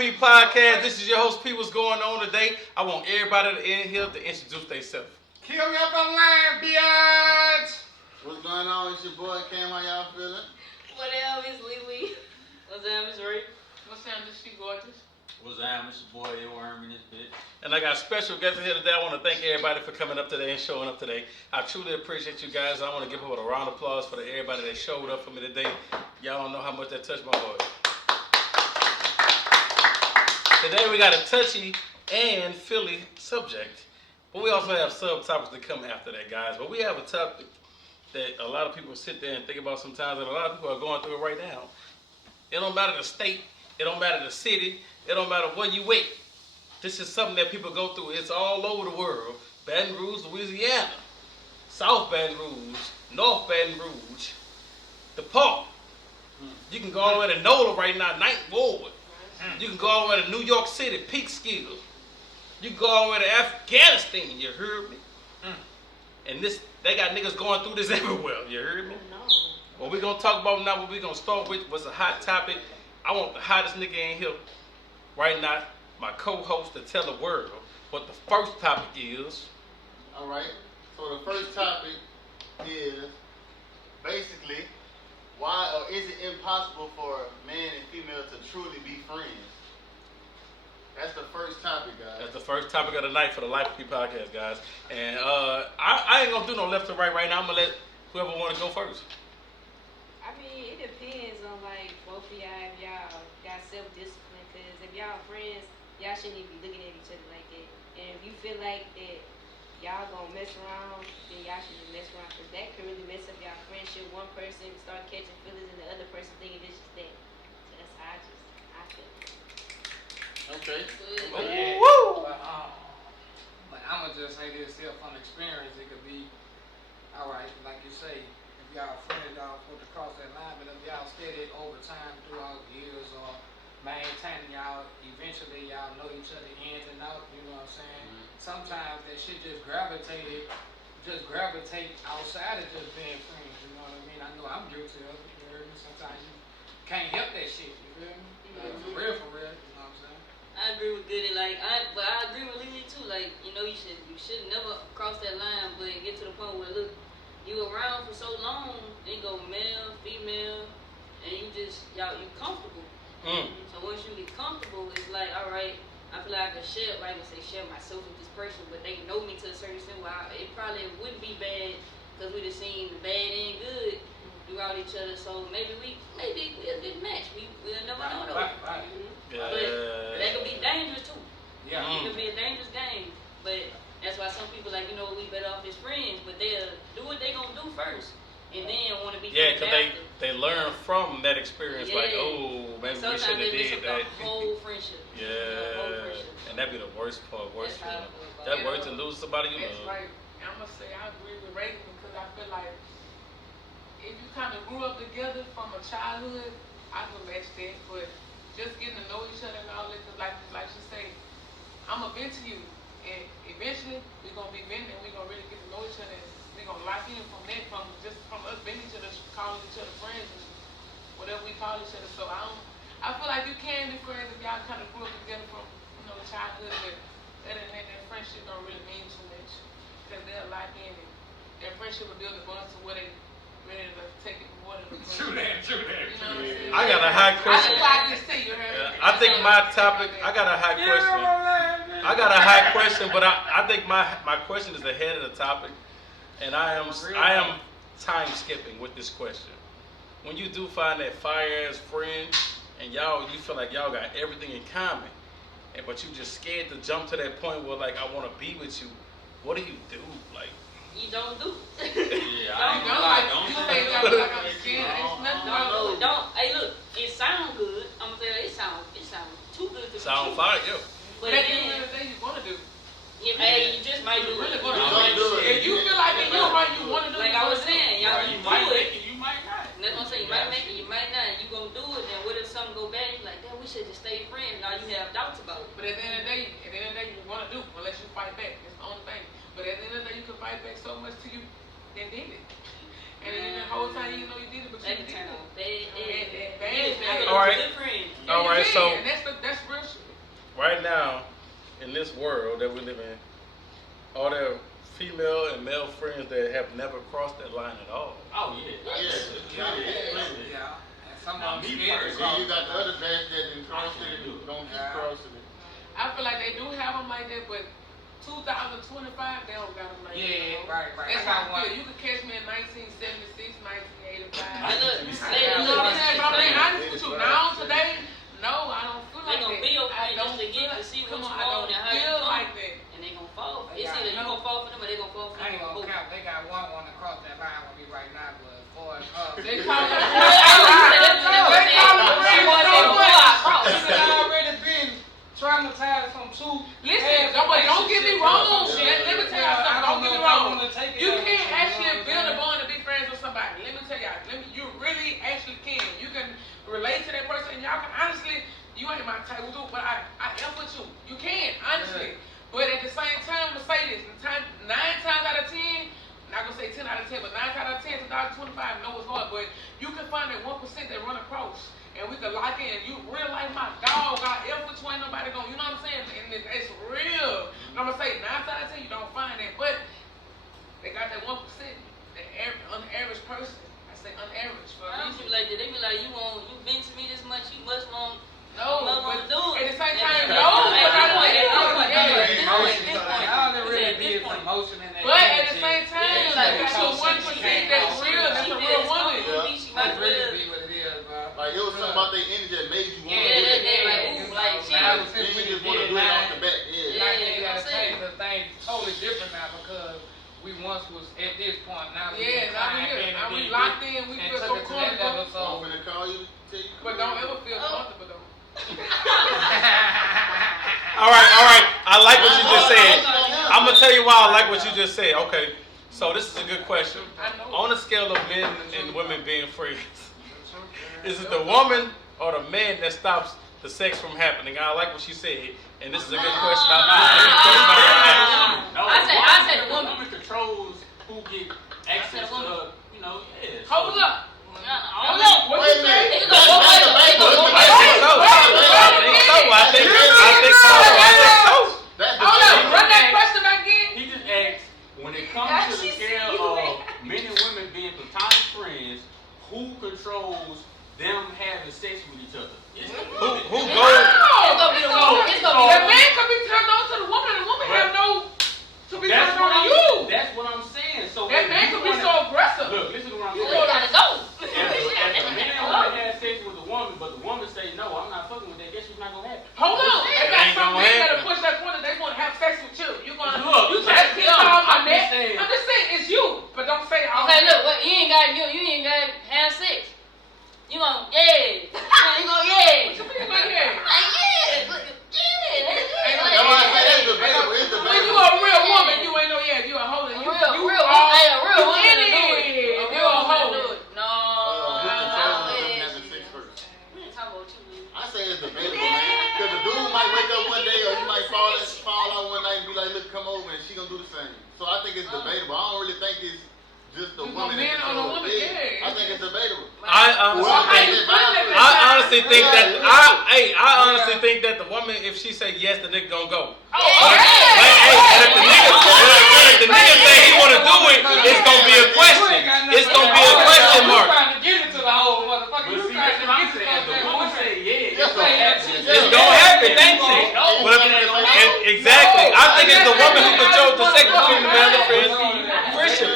LifeWppodcast. This is your host, P. What's going on today? I want everybody in here to introduce themselves. Kill me up on line, biatch! What's going on? It's your boy Cam. How y'all feeling? What up, it's Lily. What's up, Miss Ray? What's up, this she gorgeous? What's up? It's your boy Worm in this bitch. And I got special guests here today. I want to thank everybody for coming up today and showing up today. I truly appreciate you guys. I want to give a round of applause for everybody that showed up for me today. Y'all don't know how much that touched my heart. Today we got a touchy and Philly subject, but we also have subtopics that come after that, guys. But we have a topic that a lot of people sit there and think about sometimes, and a lot of people are going through it right now. It don't matter the state, it don't matter the city, it don't matter where you at. This is something that people go through. It's all over the world. Baton Rouge, Louisiana, South Baton Rouge, North Baton Rouge, the Park. You can go all the way to NOLA right now, Ninth Ward. You can go all the way to New York City, Peekskill. You can go all the way to Afghanistan, you heard me? And they got niggas going through this everywhere, you heard me? No. What we're going to talk about now, what we're going to start with was a hot topic. I want the hottest nigga in here right now, my co-host, to tell the world what the first topic is. All right. So the first topic is basically why or is it impossible for man and female to truly be friends? That's the first topic, guys. That's the first topic of the night for the LifeWppodcast, guys. And I ain't going to do no left to right now. I'm going to let whoever want to go first. I mean, it depends on, like, both of y'all, if y'all got self-discipline, because if y'all friends, y'all shouldn't even be looking at each other like that. And if you feel like that y'all gonna mess around, then y'all should just mess around, because that can really mess up y'all friendship. One person start catching feelings and the other person thinking this is that. So that's how I feel. Okay. Good. Yeah. Woo! But I'm gonna just say this here from experience. It could be, alright, like you say, if y'all friends, y'all supposed to cross that line, but if y'all steady over time throughout years or maintaining y'all, eventually y'all know each other ins and out, you know what I'm saying? Sometimes that shit just gravitate outside of just being friends, you know what I mean? I know I'm guilty of it, you heard me? Sometimes you can't help that shit, you feel me? Like, for real, you know what I'm saying? I agree with Goody, but I agree with Lily too. Like, you know, you should never cross that line, but get to the point where, look, you around for so long, then go male, female, and you comfortable. So once you get comfortable, it's like, all right, I feel like I can share myself with this person, but they know me to a certain extent. Well, it probably wouldn't be bad because we'd have seen the bad and good throughout each other. So maybe we're a good match. We'll never know though. Right. Yeah. But that could be dangerous too. Yeah. It could be a dangerous game. But that's why some people like, we better off as friends, but they'll do what they gonna do first. And then want to be Yeah, friends because after. they learn from that experience, like, Yeah. oh, maybe we Sometimes should have they mess did up that. the whole friendship. The whole Yeah, friendship. and that'd be the worst part, That's how I feeling. feel about That it. worse than lose somebody you It's love. like, I'm gonna say I agree with Reagan because I feel like if you kind of grew up together from a childhood, I can match that. But just getting to know each other and all that, 'cause like she say, I'm gonna vent to you, and eventually we're gonna be venting and we're gonna really get to know each other. And we're gonna lock in from that, from us being each other, calling each other friends and whatever we call each other. So I feel like you can be friends if y'all kind of grew up together from childhood, but other than that friendship don't really mean too much because they'll lock in and their friendship will build a bond to where they ready to take it more than a True that. You know what I'm saying? I got a high question. I just say you heard me. I think my topic, I got a high question. I got a high question, but I think my question is ahead of the topic, and I am time skipping with this question. When you do find that fire ass friend, and you feel like y'all got everything in common, but you just scared to jump to that point where, like, I want to be with you, what do you do? Like, You don't do. Yeah, I ain't Don't gonna lie. you say that like I'm scared. It's nothing wrong with it. Don't. Hey, look, it sounds good. I'm gonna tell you, it sounds too good to be sound true. fire, yeah. But But at the end then, of the day, you wanna do. hey, you just might do You really it. wanna Don't do. do it. If you feel like in your heart you wanna do it, Like you I was wanna do it. saying, y'all Right, you do might it. make it, you might not. That's what I'm saying. You might make it, you might not. You gonna do it. Then what if something go bad? You like, damn, we should just stay friends. Now you have doubts about it. But at the end of the day, you wanna do unless you fight back. That's the only thing. But at the end of the day, you can fight back so much till you then did it. And then the whole time you know you did it, but you That can did turn it. out bad. Bad, You just make bad. it All right. a good friend. All right, Yeah, so and that's real shit. right now, in this world that we live in, are there female and male friends that have never crossed that line at all? Oh yeah. Yeah. And some Now, of them me scared to personally, cross Then you got the the other batch that didn't cross it and don't keep Yeah. crossing it. I feel like they do have them like that, but 2025 they don't got them like that. Yeah, bro. right. That's I got how I one. feel. You could catch me in 1976, 1985. And look, You know what I'm saying? But I'm being honest with you. Now, today, no, I don't feel They like gonna that. be your I friend just don't to get feel to like- see what come you on, I want don't and how you feel come. like that. And they gonna fall. They It's got either you no- gonna fall for them or they gonna fall for I ain't you. gonna Both. count. They got one to cross that line with me right now, but as far as They call it. Because I already been traumatized from two. Listen, don't get me wrong. Let me tell y'all something. Don't get me wrong. You can't actually build a bond and be friends with somebody. Let me tell y'all. You really actually can. You can relate to that person, and y'all can honestly. You ain't my type, but I am with you. You can honestly. But at the same time, I'm gonna say this: 9 times out of 10. Not gonna say 10 out of 10, but 9 out of 10, 2025. No, it's hard, but you can find that 1% that run across, and we can lock in. You real life, my dog. I F with you, ain't nobody gonna. You know what I'm saying? And it's real. I'm gonna say 9 out of 10, you don't find that, but they got that 1%. The unaverage person. I say unaverage for a I don't reason. be like that. They be like, you been to me this much, you must want. No, must but wanna do it. at the same And time, then- no, At but this I point, know at this it. point, Yeah. at this point, Emotion. at this point. All there It's really at be this is point. emotion in that. But at the energy. same time, Yeah, like it's you like 1% that's real, that's a real woman. She might That's as really well. be what it is, bro. Like it was something about their energy that made you want Yeah, to do that it. day, like, ooh, like, now, chill. since Then we you just just want to did do it off nine, the back. Yeah. Yeah. like they you know gotta what I'm saying? change the things totally different now because we once was at this point. Now we Yeah, now we here. Now we locked in, we and feel took so it to that level. comfortable. So I'm So finna call you, tell you. But don't ever feel comfortable though. All right. I like what you just said. I'm gonna tell you why I like what you just said. Okay, so this is a good question. I know. On a scale of men and women being friends, is it the woman or the man that stops the sex from happening? I like what she said, and this is a good question. I said the woman. controls who get access to her, yeah. Hold up. Hold Hold up. What Wait you a say? minute. It could go both ways. It could go both I ways. think so. I think so. That's the Hold up. thing. Run that question back again. He just asked, when it comes to the scale of men and women being platonic friends, who controls them having sex with each other? It's the woman. Who No. goes? It's gonna be the woman. It's gonna be The the man woman. could be turned on to the woman, and the woman have no to be That's turned what on to I'm, you. that's what I'm saying. So That if man you could be wanna- so aggressive. Look, listen to what I'm You saying. gotta go. If a man wanna have sex with a woman, but the woman say no, I'm not fucking with that, guess what's not gonna happen? Hold on. They It got ain't some gonna men happen. that'll push that point that they want to have sex with you. You gonna Look, you try to that's kiss them. on my I'm just neck. saying. I'm just saying it's you, but don't say all. Okay, look, what, you ain't got have sex. You gon' yeah. You gon' yeah. What you mean like that? Like yeah, look, yeah. That's why I say that's the best. It's the When best. you a real woman, you ain't no yeah. You a hoe. You Real you woman, all- hey, a real you woman to in do it. it. A You real a woman hoe. to do it. No, Who controls them yeah, having sex first? we ain't talking about you. I say it's debatable, man. Because the dude might wake up one day or he might fall out one night and be like, look, come over, and she gonna do the same. So I think it's debatable. I don't really think it's just the You woman gonna that man on a controls woman, it. yeah. I think it's debatable. I honestly think that I honestly think that the woman, if she say yes, the nigga gonna go. Oh, And if the nigga say he wanna do it, it's gonna be a question. It's gonna be a question You mark. trying to get it to the whole motherfucker. But You see, trying that's to what I'm get it saying. to The that woman woman. say yeah, Yes, it's gonna happen. It's gonna happen, thank you. But exactly, I think it's the woman who controls the sex between the male and friendship.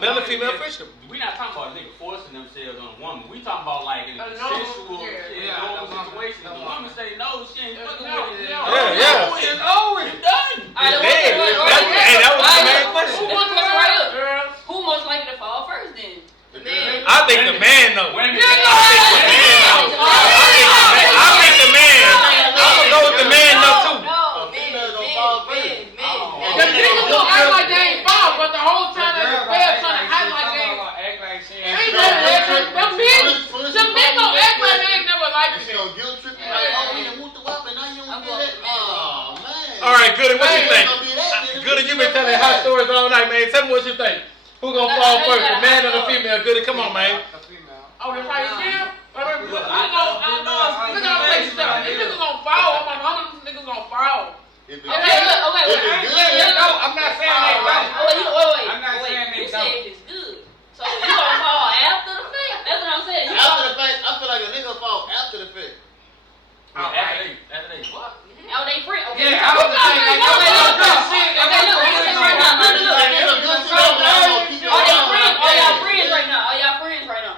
Male and female friendship. We not talking about a nigga forcing themselves on a woman. We talking about like in a A normal, consensual, yeah. normal situation. The woman say no, she ain't fucking with it. Yeah. It's over. It's done. It's dead. That was the main question. Who wants to right up? Girls. Who most likely to fall first then? The man. I think the man though. Women. I think the man. I'm gonna go with the man though too. No, female gonna fall first. The niggas don't act like they ain't fall, but the whole time they fail trying to act like they ain't. Act like she Ain't ain't. never act like the men don't act like they ain't never liked And she it. gonna guilt trip you like, oh, we done whooped the whoop and now you don't feel that. Oh, man. All right, Goody, what you think? Gonna be that, Goody, you been telling hot stories all night, man. Tell me what you think. Who gonna fall first, the man or the female? Goody, come on, man. A female. Oh, that's how you feel? Niggas gonna fall. My mama, niggas gonna fall. If it's Okay, good, look, okay, if wait. it's good, No, I'm not saying they don't. Wait. I'm not saying You they said don't. if it's good. So you gonna fall after the fact? That's what I'm saying. after the fact, I feel like a nigga fall after the fact. After they fuck. Oh, they friend. Okay. Yeah, I was saying like Okay, look. shit. Okay, look. Let me say right now. Look. Like, it's a good shit, but I'm gonna keep it Are y'all around. friends? Are y'all friends right now? Are y'all friends right now?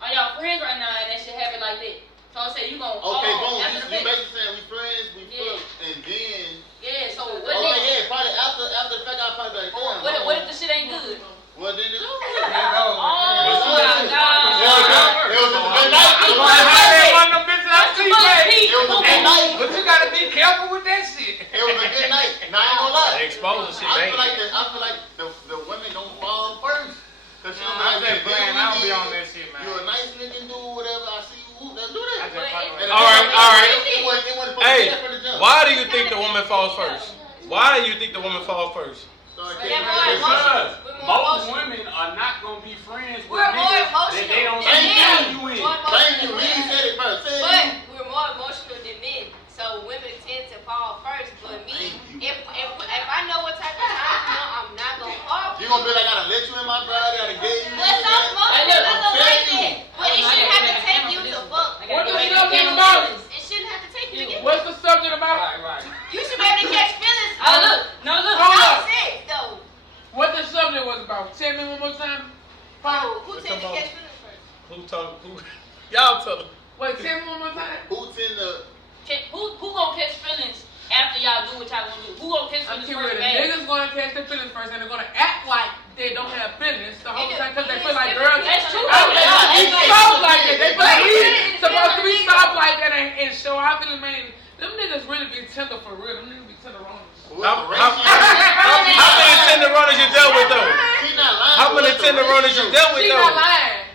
Are y'all friends right now? And that shit happen like that. So I say you gonna fall Okay, boom. after the You fact. basically saying we friends, we Yeah. fuck, and then. Yeah. So what? Okay, Next? yeah, probably after the fact, I'll probably be like, damn. What if the shit ain't good? Well, then it's over. Oh my It was God. just a good night. It was I a good had night. one of them bitches I see, baby. It was a good night. But you gotta be careful with that shit. It was a good night. Now I ain't gonna lie. They expose the shit, I ain't feel like the women don't fall first. Cause she don't be I'm like, just playing. I don't be on that shit, man. You a nice nigga, do whatever. I see you. Let's do I that. just fucking with All right. It wasn't supposed to Hey, be that from the jump. why do you think the woman falls first? Why do you think the woman falls first? Start But getting that boy ready to Because We're more most emotional. women are not gonna be friends with We're more niggas emotional that they don't than see men. you in. More Thank you. emotional Lee than said it first. Say it. But we're more emotional than men, so women tend to fall first. But me, if I know what type of time you know, I'm not gonna fall. You gonna be like, I done let you in my body, I done gave you But this, some that. most Hey, look, niggas I'm are like telling you. that. But it shouldn't have to take you to fuck. What the hell talking about? It shouldn't have to take you to get. What's the subject about? Right. You should be able to catch feelings. Oh look. No look. Hold up. Outside though. What the subject was about? Tell me one more time. Who tends to catch feelings first? Who told who? Y'all tell them. Wait, tell me one more time. Who tend to Who gonna catch feelings after y'all do what y'all gonna do? Who gonna catch I'm feelings curious. first? The Man? niggas gonna catch their feelings first, and they're gonna act like they don't have feelings the whole time because they feel like girls. That's true. It's soft like that. They feel like we supposed to be soft like that and show our feelings, man. Them niggas really be tender for real. Them niggas be tender on us. How many tenderonis you dealt with though? She not lying. How many What's the tenderonis you ratio? dealt with She though? not lying.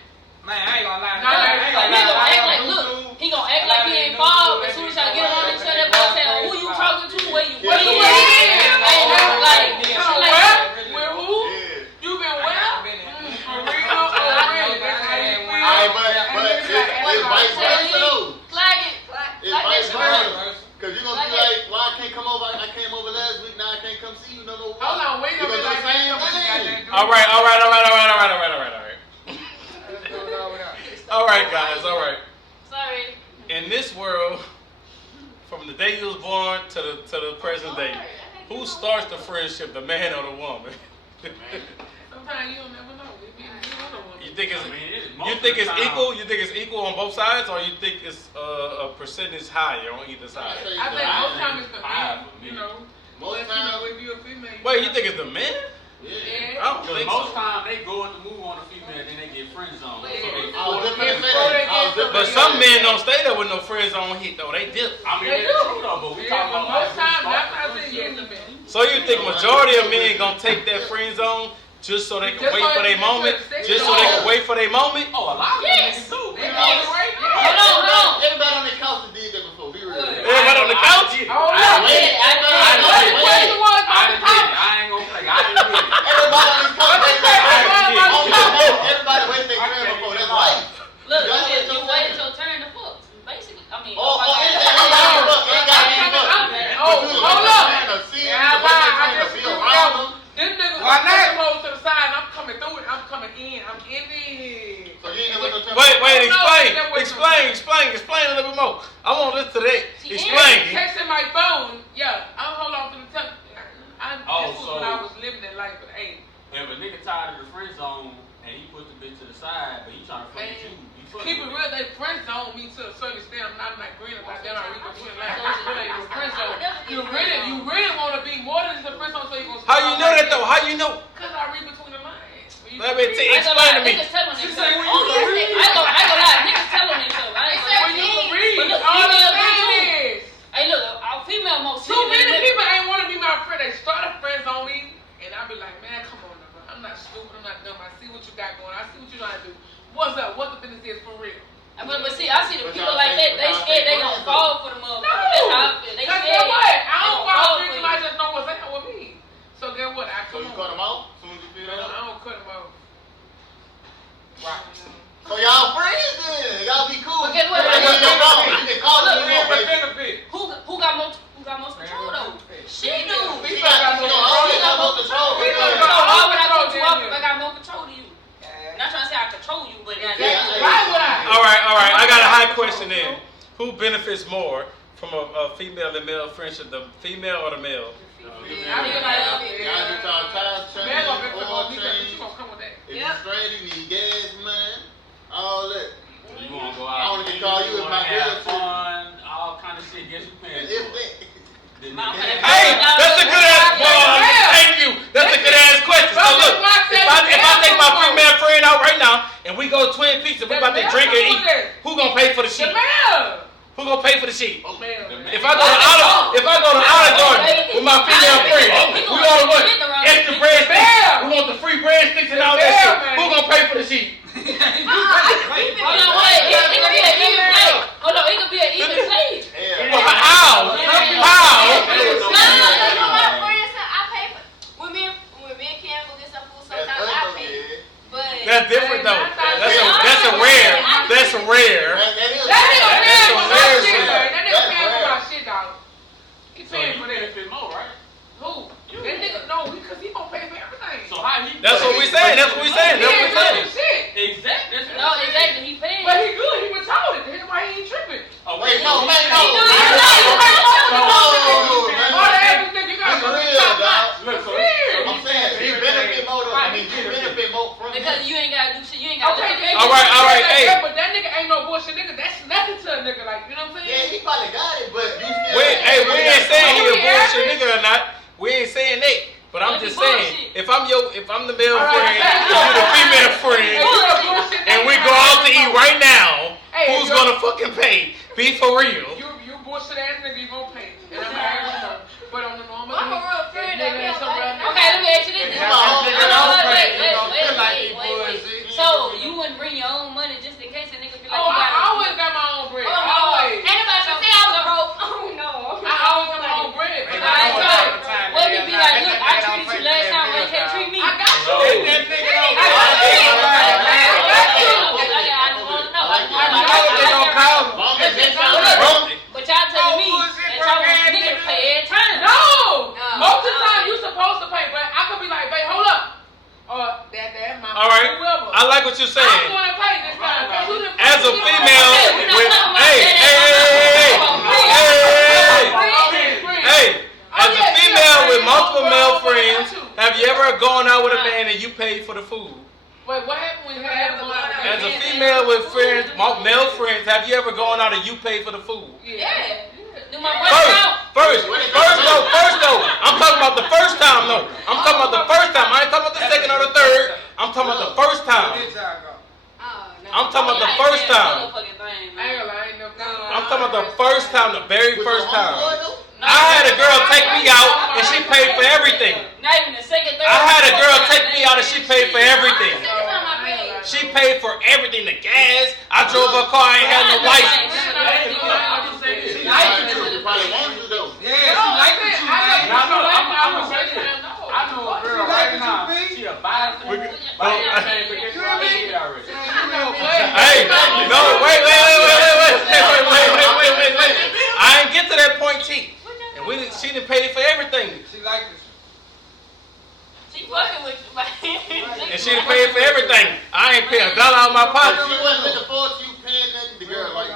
Man, I ain't gonna lie. No, I ain't gonna He gonna lie. act like look. He gonna act like he ain't fall. As soon as y'all get around each other, boy say, "Oh, who you talking to? Where you Where you at?" at? Ain't nothing like shit like that. Where who? Yeah. You been I where? got been in. For real? Oh, really? That's how you feel? Alright, but it's vice versa though. Flag it. It's Flag vice that shit. versa. Cause you gonna be like, well, I can't come over. I came over last week. Now I can't come see you no more. Hold on, wait a You minute. gonna do the same thing? All right. All right, guys. All right. Sorry. In this world, from the day you was born to the present day, who starts the friendship, the man or the woman? Sometimes you don't never know. It be another one. You think it's I mean, you think it's equal? You think it's equal on both sides, or you think it's a percentage higher on either side? I think most times it's the Five man, for me. you know. Most Unless, you know, times, if you're a female. Wait, you think it's the men? yeah. I don't Because think most so. times they go in the move on a female, then they get friend zone. So they I was just Yeah, gonna say before they that. I was get just But gonna some say men that. don't stay there with no friends on hit though. They dip. I mean, They it's do. true though, but we Yeah, talking but about most like, times, who that's start not the saying yes, the man. So you think majority of men gonna take that friend zone just so they can Just wait so for their they can moment? stay Just so they can there. wait for their moment? Oh, a lot of Yes. niggas do. They man. all the way there. Hold on. Everybody on the couch did that before. Be real. Everybody on the couch? Hold I up. did it. I did it. Where's the one I on the done did it. couch? I ain't gonna play. I done did it. Everybody on this couch waited their Where's turn. the one on the couch? Everybody waited their turn before. That's life. Look, You gotta wait you your waited turn. your turn to fuck. Basically, I mean. Oh, my God. it ain't gotta be up. It ain't gotta be up. Oh, hold up. See Yeah, him, I trying to just be screwed around up. him. This nigga Why gonna not? take them over to the side and I'm coming through it. I'm coming in. I'm in there. So you ain't gonna wait your turn. Wait, No, explain a little bit more. I want to listen to that. She Explain. Texting my phone. Yeah, I'm hold on to the tell. Oh, This was so- when I was living that life, but hey, If a nigga tired of the friend zone and he put the bitch to the side, but he trying to fuck with you, you fuck keep it with real. They friend zone me to a certain extent. I'm not green about that. I read the twin line. It's really a friend zone. You really want to be more than just a friend zone, so you gonna. How you know that though? How you know? Cause I read between the lines. When you Let me read- tell I ain't gonna lie, explain to me. niggas telling She themselves. say when Oh, you yes, read. I ain't gonna lie, niggas telling themselves. I ain't gonna When you can read, But look, all I'm females do saying too. is, Hey, look, our female most too many people ain't want to be my friend. They started friends on me, and I be like, man, come on, bro. I'm not stupid. I'm not dumb. I see what you got going. I see what you trying to do. What's up? What the business is for real? But see, I see the But people y'all like that. think- They y'all scared they think gonna friends, fall for the motherfucker. No. That's how I feel. They Cause scared. guess what? I They don't gonna fall fall victim. for I you. just know what's out with me. So guess what? I So come you on. cut him out as soon as you feel No, that I up? don't cut them off. Right. So y'all friends then. Y'all be cool. But guess what? You can call me more, baby. benefit. Who got most control though? She do. She got more control. So why would I put you up if I got more control than you? Not trying to say I control you, but Why would I? All right. I got a high question then. Who benefits more from a female and male friendship, the female or the male? If you straight, you need gas, man. All that. You wanna go I out? wanna get call you if my girl have fun, all kind of shit. Guess you paying for it. Hey, that's a good ass Thank you. That's a good ass question. So look, if I take my female friend out right now and we go Twin Peaks and we about to drink and eat, who gonna pay for the shit? Who gonna pay for the shit? If I go to Olive Garden with my female friend, we order what? Extra breadsticks. We want the free breadsticks and all that shit. Who gonna pay for the shit? Hold on, wait. It could be an even play. Hold on, it could be an even play. Well, how? No, my friends, I pay for. When me and Cam go get some food, sometimes I pay. But That's different though. That's a rare. That's a rare. That nigga paying for my shit, man. That nigga paying for my shit, dog. He So paying you for that. benefit more, right? Who? That nigga, no, because he gonna pay for everything. So how he? That's what we saying. That's what we saying. That's what we saying. Shit. Exactly. No, exactly. He paid. But he good. He retarded. That's why he ain't tripping. Oh, Wait, no. All the average nigga you got That's to real, dog. Look, so I'm saying he benefit more though. I mean, he benefit more from Because him. you ain't gotta do shit. You ain't gotta Okay, do All right, hey. But that nigga ain't no bullshit nigga. That's nothing to a nigga. Like, you know what I'm Yeah, saying? he probably got it, but you still. We ain't saying he a bullshit nigga or not. We ain't saying that. But I'm just saying, if I'm the male friend, and you the female friend, and we go out to eat right now, who's gonna fucking pay? Be for real. You bullshit ass nigga, you gon' pay. And I'm like, but on the normal I'm a real friend that nigga, don't so like real- Okay, let me ask you this. Wait. So you wouldn't bring your own money just in case a nigga be like, Oh, you I gotta. always got my own bread. Oh, no. Always. Anybody should say I was broke. Oh, no. I always got my own bread. But Alright, so what if you be like, look, I treated you last time, why you can't treat me? I got you. But y'all telling me that y'all want niggas to pay every time. No! Most of the time you supposed to pay, but I could be like, babe, hold up. That's my All right, whoever. I like what you're saying. I'm gonna pay this time. As a female, as a female with multiple male friends, have you ever gone out with a man and you paid for the food? Wait, what happened when you had to go out? As a female with friends, male friends, have you ever gone out and you paid for the food? Yeah. Do my brother out? First though. I'm talking about the first time though. I'm talking about the first time. I ain't talking about the second or the third. I'm talking about the first time. I'm talking about the first time. I'm talking about the first time, the very first time. I had a girl take me out and she paid for everything. Not even the second, third. I had a girl take me out and she paid for everything. She She paid for everything, the gas. I drove her car, I ain't had no license. Probably wanted to though. I know a girl right now. She a buyer. Hey, no, wait. I ain't get to that point, T. And she didn't pay for everything. She like this. She fucking with you, man. And she done paid for everything. I ain't pay $1 out of my pocket. She wasn't looking forward to you paying nothing. The girl like you.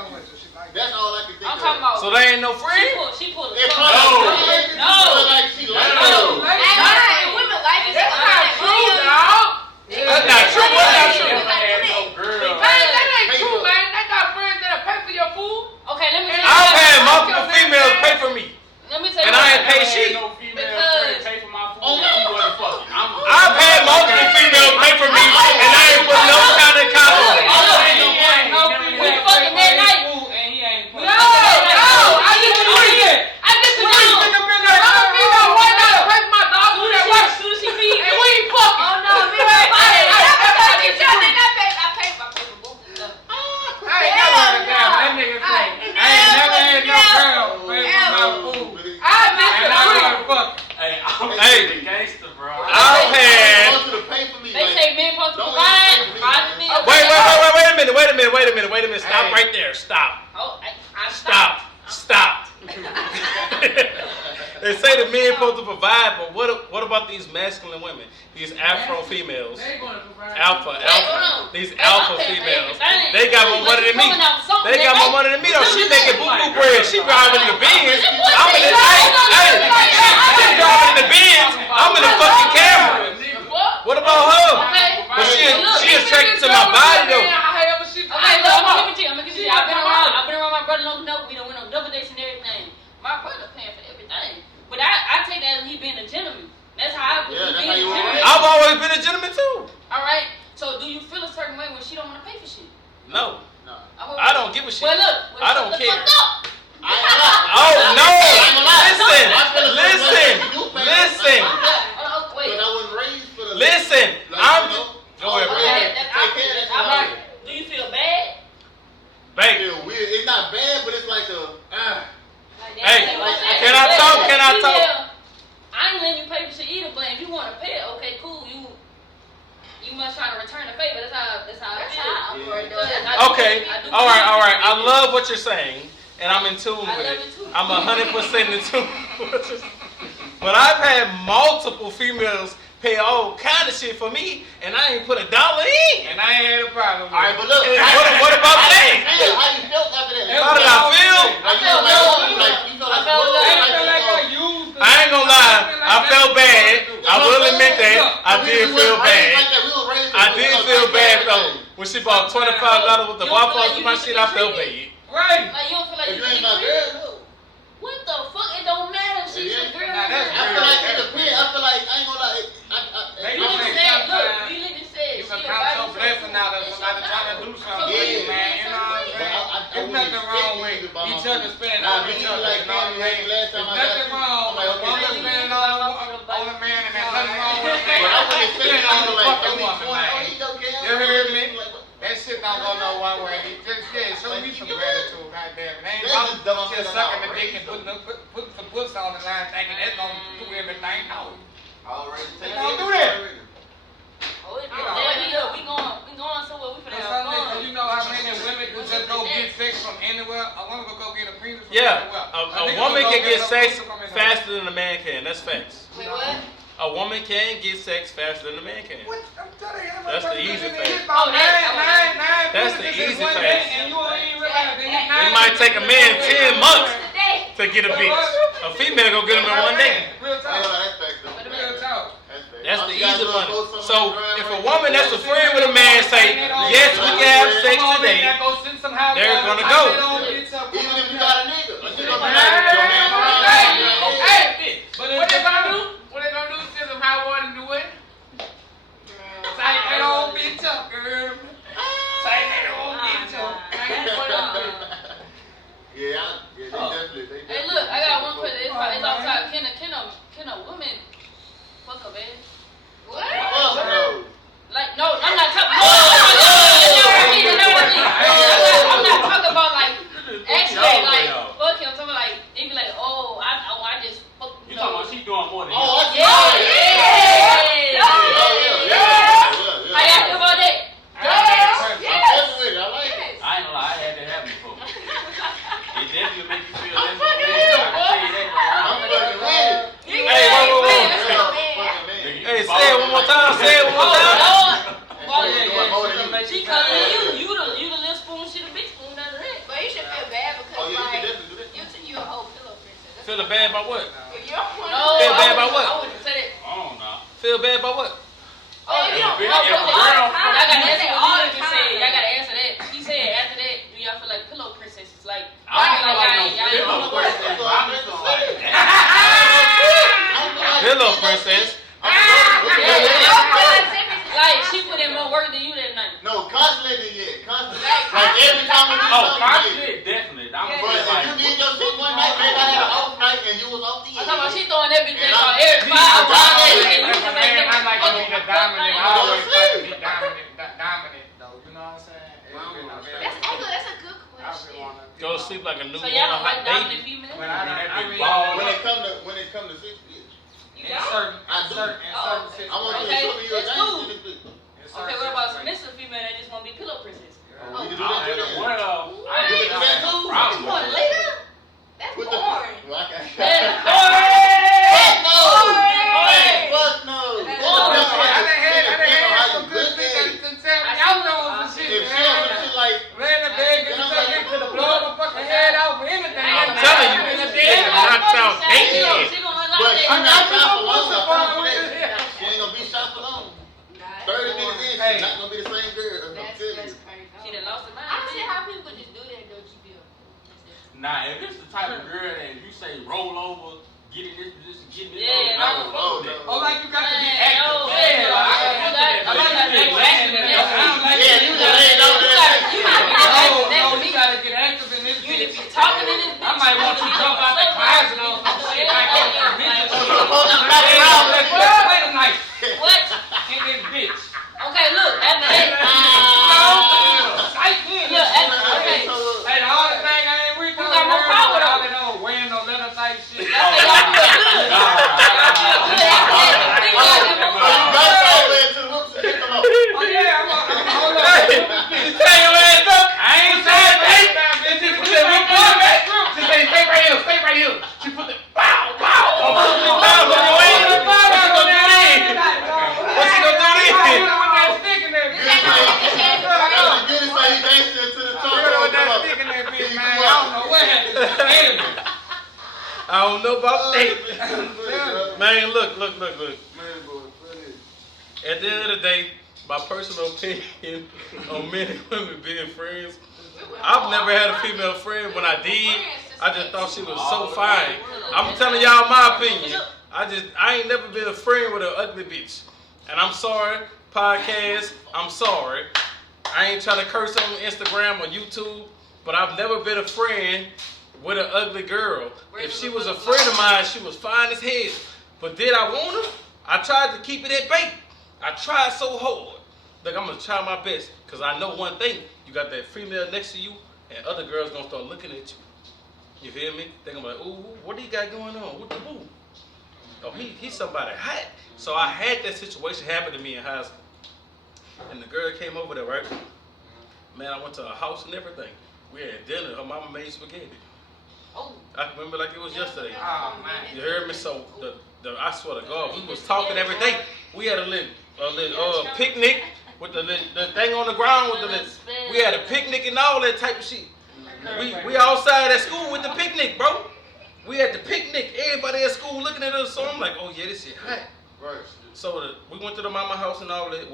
That's all I can think I'm of. talking about. So they ain't no friend? She pulled It the probably No. like she like No. women like it. That's not true, dog. That's not true. What's not true? Man, that ain't true, man. They got friends that'll pay for your food. Okay, let me. I've had multiple females pay for me. Let me tell you. And I ain't paid shit. I've had multiple females pay for me and I ain't put no kind of cost on it. We fucking that night. I disagree. I'm a female. Why not pay for my dog minute. Stop Hey. right there. Stop. Oh, I Stop. They say the men supposed to provide, but what about these masculine women? These Afro females. They gonna provide. Alpha. These Hey, alpha I'm paying for females. everything. They got more money than me. They got more money than me though. She making boo-boo bread. She driving the Benz. I'm in the she driving the Benz. I'm in the fucking camera. What about her? Okay. But she attracted to my body though. Okay, look, I'm gonna give you. I've been around my brother. No, we done went on double dates and everything. My brother paying for everything, but I take that as he being a gentleman. That's how I Yeah, that's being how a you gentleman. are. I've always been a gentleman too. All right. So do you feel a certain way when she don't want to pay for shit? No, No. I don't give a shit. Well, look. I don't shut the care. fuck up. I ain't gonna lie. Oh no! Listen, Wait. But I wasn't raised for the. listen. Like, I'm you know, go ahead, bro. That's opposite. That's opposite. Do you feel bad? I Babe, feel weird. It's not bad, but it's like a. Like, Hey, that's can I talk? Can I talk? I ain't letting you pay for shit either, but if you want to pay it, okay, cool. You must try to return the favor. That's how I feel. Yeah. Okay. All right. I love what you're saying, and I'm in tune I with love it. it too. I'm 100% in tune with what you're saying. But I've had multiple females pay all kind of shit for me, and I ain't put $1 in. And I ain't had a problem with Alright, but look. What about How that? you feel? How you felt after that? How did I feel? Like, you feel like used. I ain't gonna lie. I felt bad. I will admit that. I did feel bad. I did feel bad though. When she bought $25 worth of Waffle House to my shit, I felt bad. Right. Like, you don't feel like If you you ain't get my treated? girl, What the fuck? It don't matter if she's a girl. Nah, that's I feel like it depends. I feel like I ain't gonna lie. They You don't niggas think said, look, sometimes you niggas said you she can a count body your blessing out of so somebody it's trying to do something Yeah. for you, man. You know what I'm saying? There's nothing wrong with each other spending on each other. Like, You know what I'm saying? last time There's I got nothing you, wrong I'm like, with a okay, woman so- spending on a man, and there's nothing wrong with a man. But I wouldn't expect spending you on to a like fucking every woman, 20, man. he don't care. You heard me? That shit don't go no one way. Just show me some gratitude, goddamn. It ain't That's just dumb about shit just on sucking the our dick and putting some pussy on the line, thinking that's gonna do everything. No. Alright, take Don't it. do that. Oh, it's we going somewhere. We finna have fun. You know how many women can just go get sex from anywhere? A woman can go get a penis from Yeah, anywhere. a woman can get sex faster than a man can. That's facts. Wait, what? A woman can get sex faster than a man can. What? I'm telling you, That's the easy fact. Oh, That's the easy fact. And you ain't even realize It might take a man 10 months Today. to get a bitch. A female go get him in one day. Real I talk. know that's fact though. Real talk. That's the easy money. So if a woman that's a friend with a man say, yes, we can have sex today, they're gonna go. Even if you got a nigga, a nigga Hey, be like, your man Hey, But what they gonna do? What they gonna do? Tell them how I want to do it. Take that old bitch up, girl. Take that old bitch up. Yeah, they definitely. Hey, look, I got one question. It's off top. Can a woman fuck a man? What? Fuck no. Like, no, I'm not talking. I'm not talking about like actually like fuck him. I'm talking like they be like, oh, I just fuck. You talking about she doing more than you? Oh, Yeah. How y'all feel about that? I like it. I ain't gonna lie, I had that happen before. It definitely make you feel less of a man. I can tell you that. I'm fucking with it. Hey, whoa. Hey, say it one more time. Say it one more time. She calling you the little spoon, she the big spoon out of that. But you should feel bad because Oh, yeah, you can like definitely do that. you a whole pillow princess. Feel bad about what? If you don't want No, Feel bad about what? I wouldn't say that. I don't know. Feel bad about what? Oh, you don't If want a girl- Y'all gotta answer all what the Lily just time. said. Y'all gotta answer that. He said after that, do y'all feel like pillow princesses? Like, I don't feel like y'all ain't no doing no work. I be feeling like Pillow princess. Like, she put in more work than you that night. No, constantly yet. Constantly. Like every time we do oh, something. constantly, definitely. I'm But if you did your shit one night, maybe I had an off night and you was off the I'm talking about she throwing that bitch And on I'm- every 5 I'm hours. trying to- And you As just a like, man, I like to be the dominant. I always like to be dominant though. You know what I'm saying? That's a good question. Go to sleep like a So newborn y'all don't hot like dominant baby. females? When I When it come to sex, You in don't? certain I do. situations. I want you to Okay, show me your that's things cool. in this bitch. Okay, what about submissive female that just want to be pillow princess? We can do that to them. Well, I Do ain't that got too. no problem. You want to leave her? That's With boring. Well, I got That's no. boring. Fuck no. I done had some good bitches that tell me I'm doing some shit. If she on some shit like, Lay in the bed, get the second to the blow my fucking head off or anything. I'm telling you, In the she bed, knocked out She dating. gonna unlock but she that. not shot for long. What's the I point promise with you that. this? She ain't gonna be shot for long. 30 minutes in, Hey. she's not gonna be the same girl. I'm That's telling you. crazy. She done lost her mind. I don't see how people could just do that though, G-Bill. Nah, if it's the type of girl that if you say roll over, get in this position, get in this Yeah, I no. would fuck with that. Oh, like you got to be Man, active. no, Yeah, man, like, I you can got- I like that you laying got- there. I don't like Yeah, that. you can lay down there. You gotta be No, active. no, That's you me. gotta get active in this You need bitch. to be talking in this bitch. I might want you to jump out the closet or some shit like that. Let's play tonight What? in this bitch. Okay, look, after that. Psych me. Look, okay. Hey, the hardest thing I ain't with Who got more power, though? all that old wearing no leather type shit. Okay, y'all feel good. Oh yeah, I'm hold on. Hey, tell your ass up. I ain't saying that. She put that weak gun back. She said, stay right here, stay right here. She put the pow, pow. Oh, she pow on your way. What she gonna do then? What she gonna do then? With that stick in there. I don't know what happened. I don't know about that. Man, look. At the end of the day, my personal opinion on men and women being friends, I've never had a female friend. When I did, I just thought she was so fine. I'm telling y'all my opinion. I ain't never been a friend with an ugly bitch. And I'm sorry, podcast, I'm sorry. I ain't trying to curse on Instagram or YouTube, but I've never been a friend with an ugly girl. If she was a friend of mine, she was fine as hell. But did I want her? I tried to keep it at bay. I tried so hard. Look, I'm gonna try my best, cause I know one thing. You got that female next to you, and other girls gonna start looking at you. You feel me? They gonna be like, ooh, what do you got going on? What the boo? Oh, he's somebody hot. So I had that situation happen to me in high school. And the girl came over there, right? Man, I went to her house and everything. We had dinner. Her mama made spaghetti. Oh. I can remember like it was yesterday. Oh man. You heard me? So I swear to God, we was talking every day. We had a little picnic with the thing on the ground with the little, we had a picnic and all that type of shit. We outside at school with the picnic, bro. We had the picnic. Everybody at school looking at us. So I'm like, oh yeah, this shit hot. Right. So we went to the mama house and all that.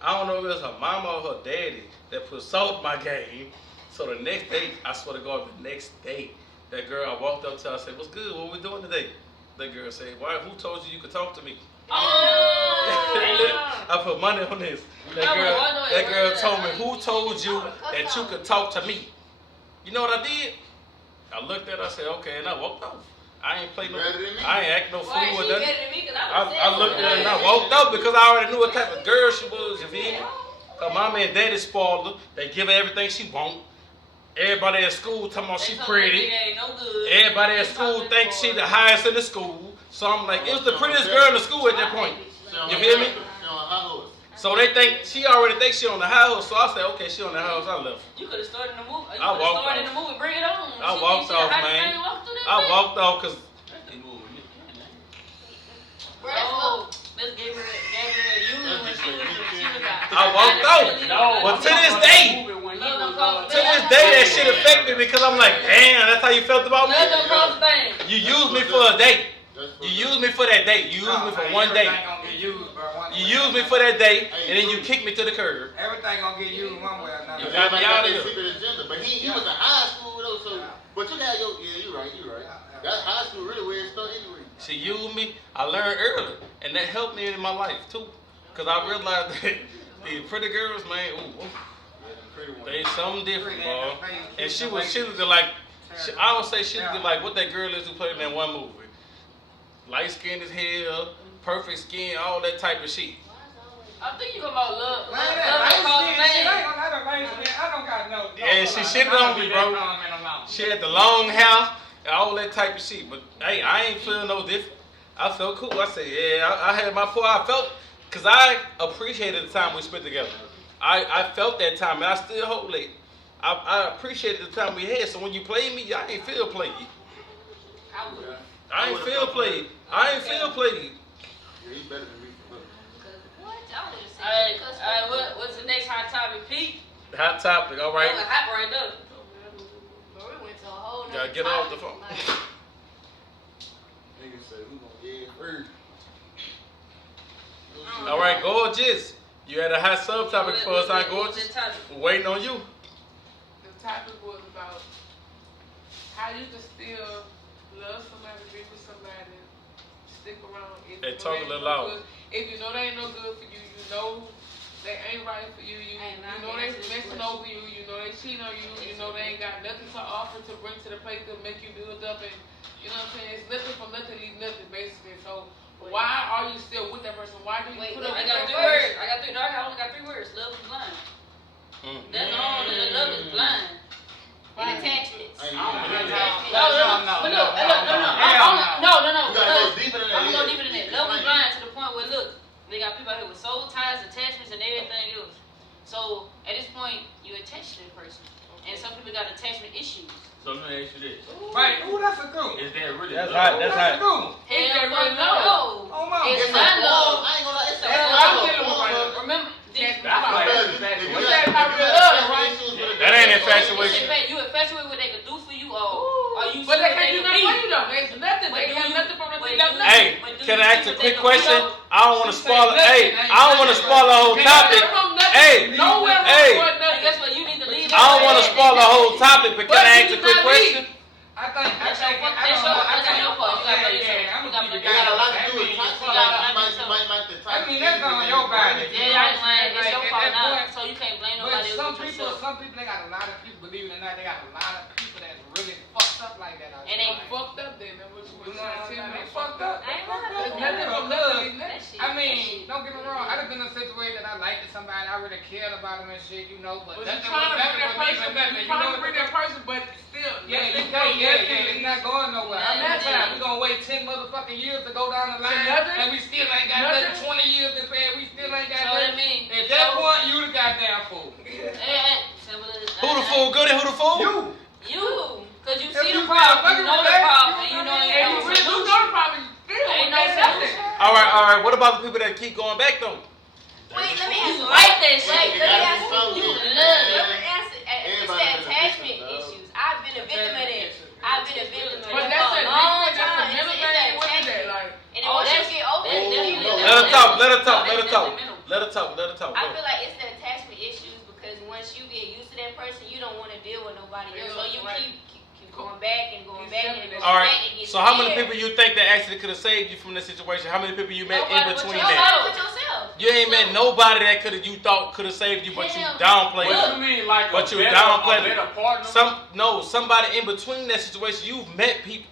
I don't know if it was her mama or her daddy that put salt in my game. So the next day, I swear to God, the next day, that girl, I walked up to her, I said, what's good? What we doing today? That girl said, why? Who told you could talk to me? I put money on this. That girl told me, who told you that you could talk to me? You know what I did? I looked at her, I said, okay, and I walked off. I ain't play no, I ain't act no fool Why or she nothing. better than me? Cause I I looked at her and I walked out because I already knew what type of girl she was, you feel me? Her mama and daddy spoiled her. They give her everything she want. Everybody at school talking about she pretty. Everybody at school thinks she the highest in the school. So I'm like, it was the prettiest girl in the school at that point. You feel me? So they think, she already thinks she on the high horse. So I said, okay, she on the high horse, I left. You could have started the movie. You I could have walked started off. the movie. Bring it on. I walked off, man. I walked off because Oh, let's give her you when she was out. I walked out. But to this day, that shit affected me because I'm like, damn, that's how you felt about me? You used me for a date. You used me for that date. You used me for one day. You used me for that day, and then you kicked me to the curb. Everything gonna get used one way or another. You got me out of here. But he was in high school though, so but you got you right. That high school really where it started anyway. She used me. I learned early, and that helped me in my life too, because I realized that these pretty girls, man, they something different, bro. And she looked like, I don't say she looked like what that girl is who played in that one movie. Light skinned as hell, perfect skin, all that type of shit. I think you about love. I don't got no. Yeah, she shitted on me, bro. She had the long hair and all that type of shit. But hey, I ain't feel no different. I felt cool. I said, yeah, I had my point. I felt, because I appreciated the time we spent together. I felt that time, and I still hope like I appreciated the time we had. So when you played me, I ain't feel played. I would. I ain't feel played. I ain't feel played. Yeah, he better than me. What? I would have said Alright, what's the next hot topic, Pete? Hot topic, all That right. was hot right there. But we went to a whole nother Gotta get off the topic. phone. Like, Nigga say, who gonna get it first? All right, gorgeous. You had a hot subtopic for us, huh, What was gorgeous? the topic? We're waiting on you. The topic was about how you can still love somebody, be with somebody, stick around. If Hey, you know talk a they ain't little no loud. good- If you know they ain't no good for you, you know they ain't right for you, you know they messing over you, you know they cheating on you, you know they ain't got nothing to offer to bring to the plate to make you build up, and you know what I'm saying? It's nothing from nothing, leave nothing, basically. So why are you still with that person? Why do you Wait, put look, up I with got that 3 person? words. I only got 3 words. Love is blind. That's all. Love is blind. and attachments. I ain't No, even- but look, You gotta go look. deeper than that. I'm gonna go deeper than that. Love is blind to the point where look, they got people out here with soul ties, attachments, and everything else. So at this point, you attach to that person, and some people got attachment issues. So let me ask you this: Right, ooh, that's a good one. is that really That's love? hot. That's That's a hot. good one. Is that Hell really no. love? Oh, mama. It's It's not a love. form. I ain't gonna lie. It's a That's form what I'm of dealing with love. right now. Remember, That's That's why. why Because it's if infatuation. you What's got- that if type you of got love, attachment right? issues with a That ain't girl, infatuation. You infatuated with what they could do for you, or you But see they what can't they do could nothing for be. you though. There's nothing. They have nothing for us. They got nothing. Hey, can I ask a quick question? I don't want to spoil. Hey, I don't want to spoil the whole topic. Hey, Nowhere hey. wrong with And nothing. guess what? You need to leave. I don't want to spoil the whole topic, but can But I you ask a did quick not question? I think, That's your fault. I That's don't your- know. I that's think, your fault. You gotta play yourself. I'm You gonna gotta keep it It got a lot to do with I mean, toxic. you gotta- Might the I mean, that's on your body. Yeah, I ain't lying. It's Like, your at fault that now. point- So you can't blame But nobody else some but people, yourself. they got a lot of people, believe it or not, they got a lot of people that's really fucked up like that. And they Fucked up then. That's what you You were know what I'm trying to saying? tell me. They fucked up. I ain't They fucked lying. up. Nothing from nothing. That shit. I mean, don't get me wrong. I've been in a situation that I liked somebody, I really cared about them and shit, you know, but But you nothing trying to was bring that person, nothing. you You trying know to bring what that person, but still. Yeah, you nothing can't. from Yeah, nothing. it's not going nowhere. I'm not Nothing. trying. We gonna wait 10 motherfucking years to go down the line, nothing? and we still ain't got Nothing? nothing. 20 years to pay, we still ain't got So that nothing. means At that point, you the goddamn fool. simple as Who the fool? Goody, who the fool? You. You, cause you If see you the problem, feel you know the fucking problem, bad, and you know And ain't you no really do solution. know the problem. Still, Ain't no that's nothing. solution. All right. What about the people that keep going back though? Wait, let me ask You you. like that Wait, shit. let me ask you. You You love let it. me answer. It's Everybody the been a attachment victim, dog. issues. I've been a victim of that. I've been a victim of But that that's for a a long that's a time. mental It's thing. that What is that attachment. like? And then Oh, once you that's- get over it, that's you definitely- Let her talk. Let her talk. That's Let her talk. detrimental. Let her talk. Let her talk. I Go. feel like it's the attachment issues because once you get used to that person, you don't want to deal with nobody else. So you Right. keep going back and going back and going All back right. and get So how many scared. people you think that actually could have saved you from this situation? How many people you met in Nobody but between yourself. that? Nobody but yourself. You ain't met nobody that could have you thought could have saved you, but you Hell, downplayed What it. you mean, like But a you better, downplayed a it. better partner? Somebody in between that situation. You've met people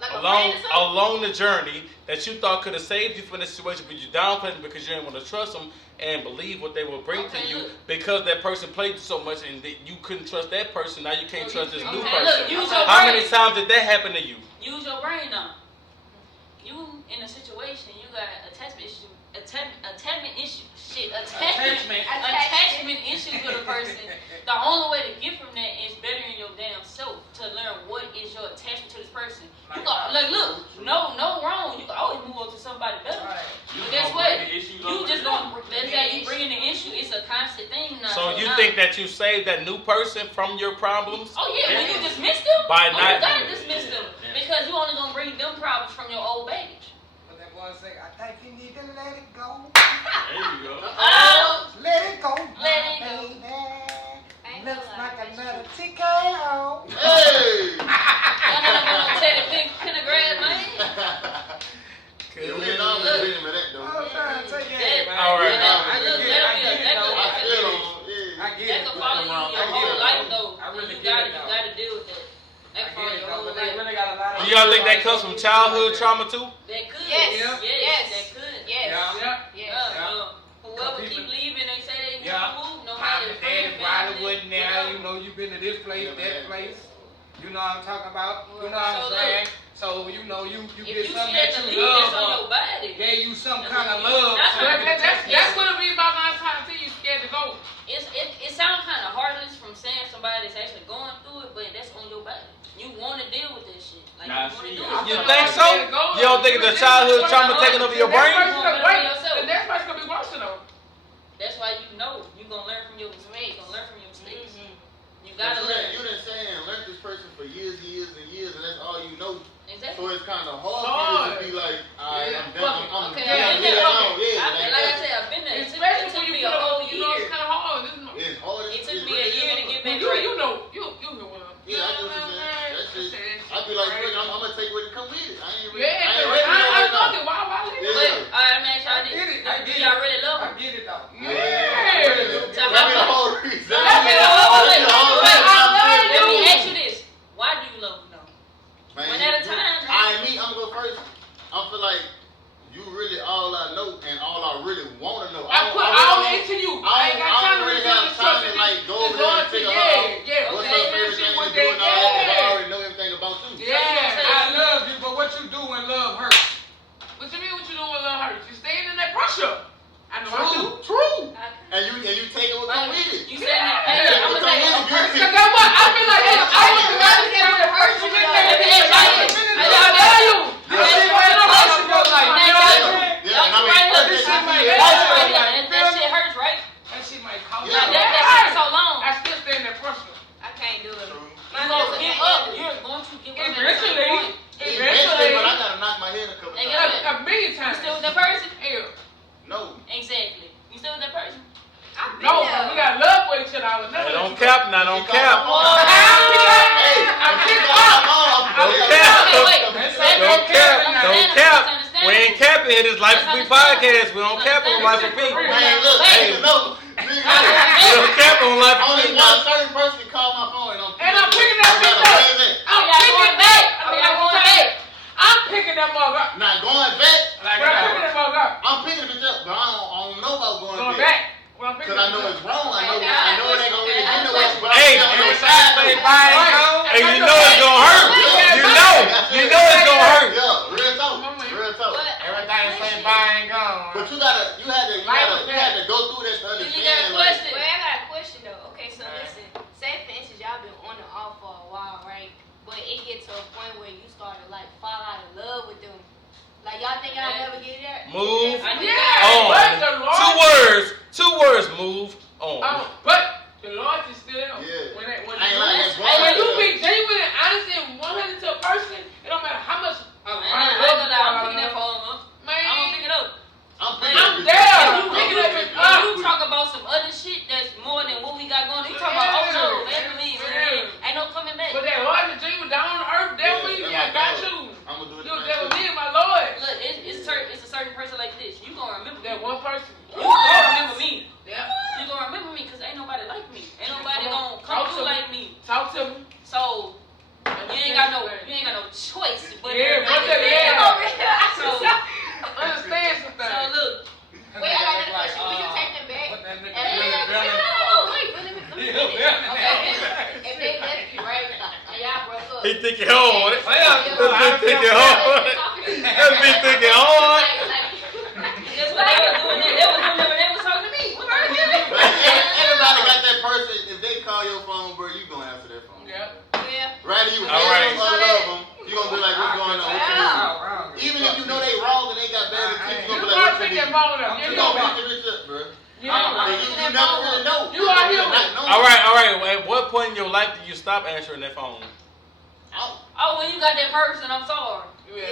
Like a along friend or something? along the journey that you thought could have saved you from this situation, but you downplayed it because you didn't want to trust them and believe what they will bring to Okay, you look. because that person played you so much and that you couldn't trust that person. Now you can't trust this new Okay, person. look, use your How brain. many times did that happen to you? Use your brain now. You in a situation, you got attachment issue, attachment issue, attachment issues with a person. The only way to get from that is bettering your damn self to learn what is your attachment to this person. You go, like, look, no wrong. You can always move on to somebody better. But guess what? You just gonna that's how you bringing the issue. It's a constant thing now. So you now- think that you saved that new person from your problems? Oh yeah, when you dismiss them, By you not- gotta dismiss them because you only gonna bring them problems from your old baggage. But that boy say, I think you need to let it go. There you go. Oh, Let it go. Let it go. Baby. I ain't gonna Looks lie, like that another shit. TKO. Hey! I'm Teddy Pendergrass, man. Yeah, we ain't always winning with that though. I'm trying to tell you, That- man. All right. I look, I that'll be get a it, though. I feel that on, yeah. I get that it. can follow you your I get whole it, life though. though. I really You get gotta it, you though. gotta deal with that. That I can follow get it, your though, whole but they life. really got a lot of. Do y'all think that comes from childhood trauma too? That could. Yes, Yes. yes, That could. yes, Yeah. yes. Whoever People- keep leaving, they say they Yeah. won't move. No Mom matter and the daddy friend, probably family, wasn't there. whatever. You know, you been to this place, Never that had place. You know what I'm talking about? You know what So I'm look, saying? So you know, you If get you something see that that the you lead that's on love, your body, gave you some That's kind of what you- love. that's so what- you can That's take it. what it be about 9 times 10. You scared to go. You think so? You don't think the childhood trauma taking over your brain? The next person gonna be worse though. That's why you know you gonna learn from your mistakes. You gonna learn from your mistakes. You gotta learn. You done saying learn this person for years and years and years, and that's all you know. Exactly. So it's kind of hard for you to be like, alright, I'm done. I'm Okay, done. I've been there. Yeah, Like I said, I've been there. It Especially took when me you a whole you know, year. it's kind of hard. It's hard. It took me a year to get back You right. know, you know what I'm. Yeah, I get what you're saying. That's it. I be like, look, I'm gonna take what it come with it. I ain't really. Yeah, I ain't ready I to love it. Why But I'm asking y'all this. Do y'all really love I them? get it though. Yeah. That'd be the whole reason. That'd be the whole reason. Let me ask you this. Why do you love them though? Man, One at a time. I'm gonna go first. I feel like you really all I know and all I really want to know. I put all into you. I ain't got time to really have time to like go over there and figure out what's your favorite thing to do and all that. 'Cause I already know everything about you. Yeah, I love you, but what you do when love hurts? What you mean? What you doing when love hurts? You staying in that pressure. I know I do. True. And you take it what come with it. You said that. Hey, I'm gonna say a person. Cause that's what I feel like. I want to rather get to hurt you than Let me ask y'all this. I love you. That shit hurts, right? That shit might cause Like that shit so long. I still stay in that pressure. I can't do it. You're gonna give up. You're going to give up. Eventually. Eventually, but I gotta knock my head a couple And times. A million You times. still with that person? Hell. No. Exactly. You still with that person? I've been No, there. we got love for each other. I would never Hey, let don't you cap now, don't cap. Hey, I'm picking up. Don't Okay, cap. wait. Don't cap. Don't cap. We ain't capping here. This Life with Podcast. We don't cap on Life with People. Man, look, Hey. hey, no. We don't cap on Life with Only People. one certain person can call my phone And I'm picking that bitch up. I'm picking back. I'm picking that mug up. Not going back. I'm picking that mug up. I'm picking the bitch up, but I don't know about Going going back. back. Well, I'm picking Cause I know that it's up. wrong. I know it ain't gonna really get nowhere. But Hey, I'm every side say note. bye and go. Hey, you know it's gonna hurt. You know it's gonna hurt. Yeah, real talk. Real talk. Everything say bye and gone. But you had to go through that to understand. Well, I got a question though. Okay, so listen. Say for instance, y'all been on and off for a while, right? But it gets to a point where you start to like fall out of love with them. Like y'all think y'all never get there? Move Yeah, on. but the Lord. Two words. Move on. But the Lord is still there. Yeah. When I ain't like that. when you be genuine and honest and 100 to a person, it don't matter how much. I'm picking that phone up. Man, I'm gonna pick it up. I'm I'm picking there. I'm Picking picking up it and up. up. You talk about some other shit that's more than what we got going. You talk about no, family, man. Ain't no coming back. But that Lord is genuine down on earth, there for you. I got you. I'm gonna do it. You there with me, my Lord. Look, it's a certain person like this. You gonna remember That me. one person. You gonna remember me. Yeah. You gonna remember me because ain't nobody like me. Ain't nobody Come on, gonna come talk through to me. like me. Talk to me. So you ain't got no choice but to Yeah, remember but me. yeah. So Understand some so things. look. Wait, I got another question. Will you take them back? What that nigga And really wait, let me finish. Okay, if they left you, right, and y'all broke up. He thinking hard. Well, He thinking hard. He thinking hard. That's what they was doing. They was doing that when they was talking to me. What are you doing? Everybody got that person. If they call your phone, bro, you gonna answer their phone. Yeah. Yeah. Rather you All right. hate them or love them, you gonna be like, what's going on? What you Yeah. need? Even if you know they wrong and they got bad intentions, you You gonna be gotta like, what pick you that need? phone up. You You gonna know pick the bitch up, bro. You know. You never really know. You are human. Not knowing. All right. At what point in your life did you stop answering that phone? Oh, when you got that person, I'm sorry. Yeah.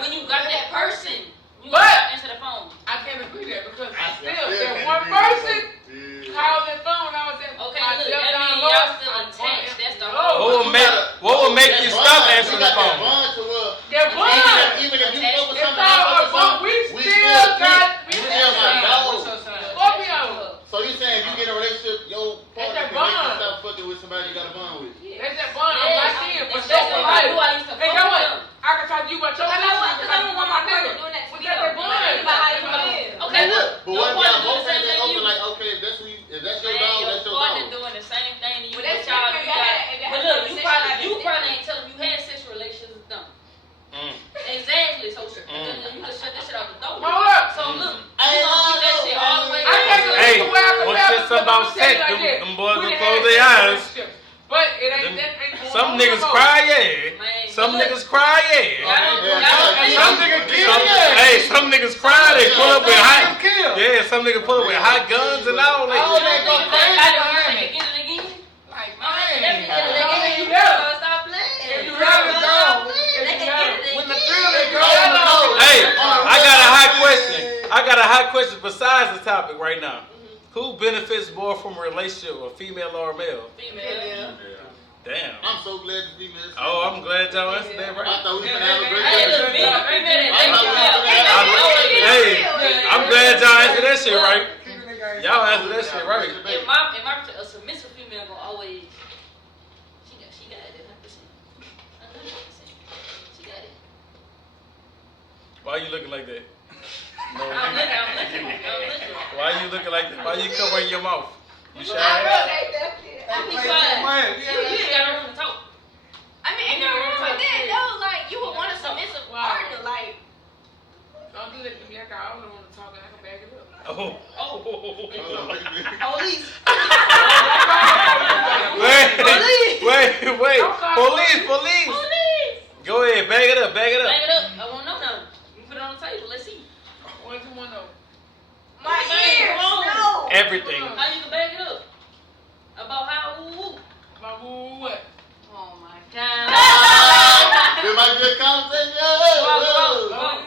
When you got that person, you But- gotta answer the phone. I can't agree that because I still, still that can't one agree with person that. called that phone. I was at Okay, my look, step that down means low. y'all still attached. That's the Oh, What would make you stop answering the phone? that bond. Even if you fuck with It's somebody all else or a bond. something, We still got. We we still still got got. dogs. Scorpio. So you saying if you get in a relationship, your partner that can make you bond. stop fucking with somebody you got a bond with? That's that bond. I'm Yeah, locked in. But that's that's what the I do. life. I used to Hey, fuck know with what? them. I can talk to you about your Because I business. want- 'cause I don't want my partner doing that to We me, got though. that bond. About how you feel. Okay, look. But your what if partner y'all do the both same ain't thing to open you. like, okay, if that's your Man, dog, your that's your partner dog. doing the same thing to you. Well, But that's y'all, different. you got. That But has look, a you conversation probably like ain't telling you had sexual relations with them. Mm. Exactly. So you can shut this shit out the door. Hold up. So look, I you gonna keep that shit all the way. I can't go Hey, to where I can once tell it's because about I'm telling you sex, like this. them boys We will done close had their sexual eyes. relationships. But it ain't Them- that ain't going Some on niggas no more. cry, yeah. Man. Some niggas cry, yeah. Some niggas kill. Hey, some niggas cry. They pull up with hot. Kill. Yeah, some niggas pull up with hot guns and all. Like, Oh, they go crazy behind Get it. it again. Like, Stop man. playing. If you rather go, when the thrill is gone. hey, I got a hot question. I got a hot question besides the topic right now. Who benefits more from a relationship, a female or a male? Female. Damn. I'm so glad the females. Oh, I'm glad y'all answered that I right. thought we were gonna have a great Hey, look, day. being a female that Hey, I'm glad y'all answered that shit right. Y'all answered that shit right. If my a submissive female gonna always she got it 100%. 100%. She got it. Why you looking like that? No. I'm looking. Why you looking like that? Why you covering your mouth? You shy? I Be quiet. You ain't got no room to talk. mean, ain't no wrong with that though. Like, you would want a submissive partner. Like, Don't do that to me. I don't want to talk and I can back it up. Oh. Police. Wait. Police. Go ahead, bag it up. Bag it up. I won't know nothing. You put it on the table. Let's see. What do you want to know? my ears, no. Everything. How you can bag it up? About how? My what? Oh my God. There might be a conversation.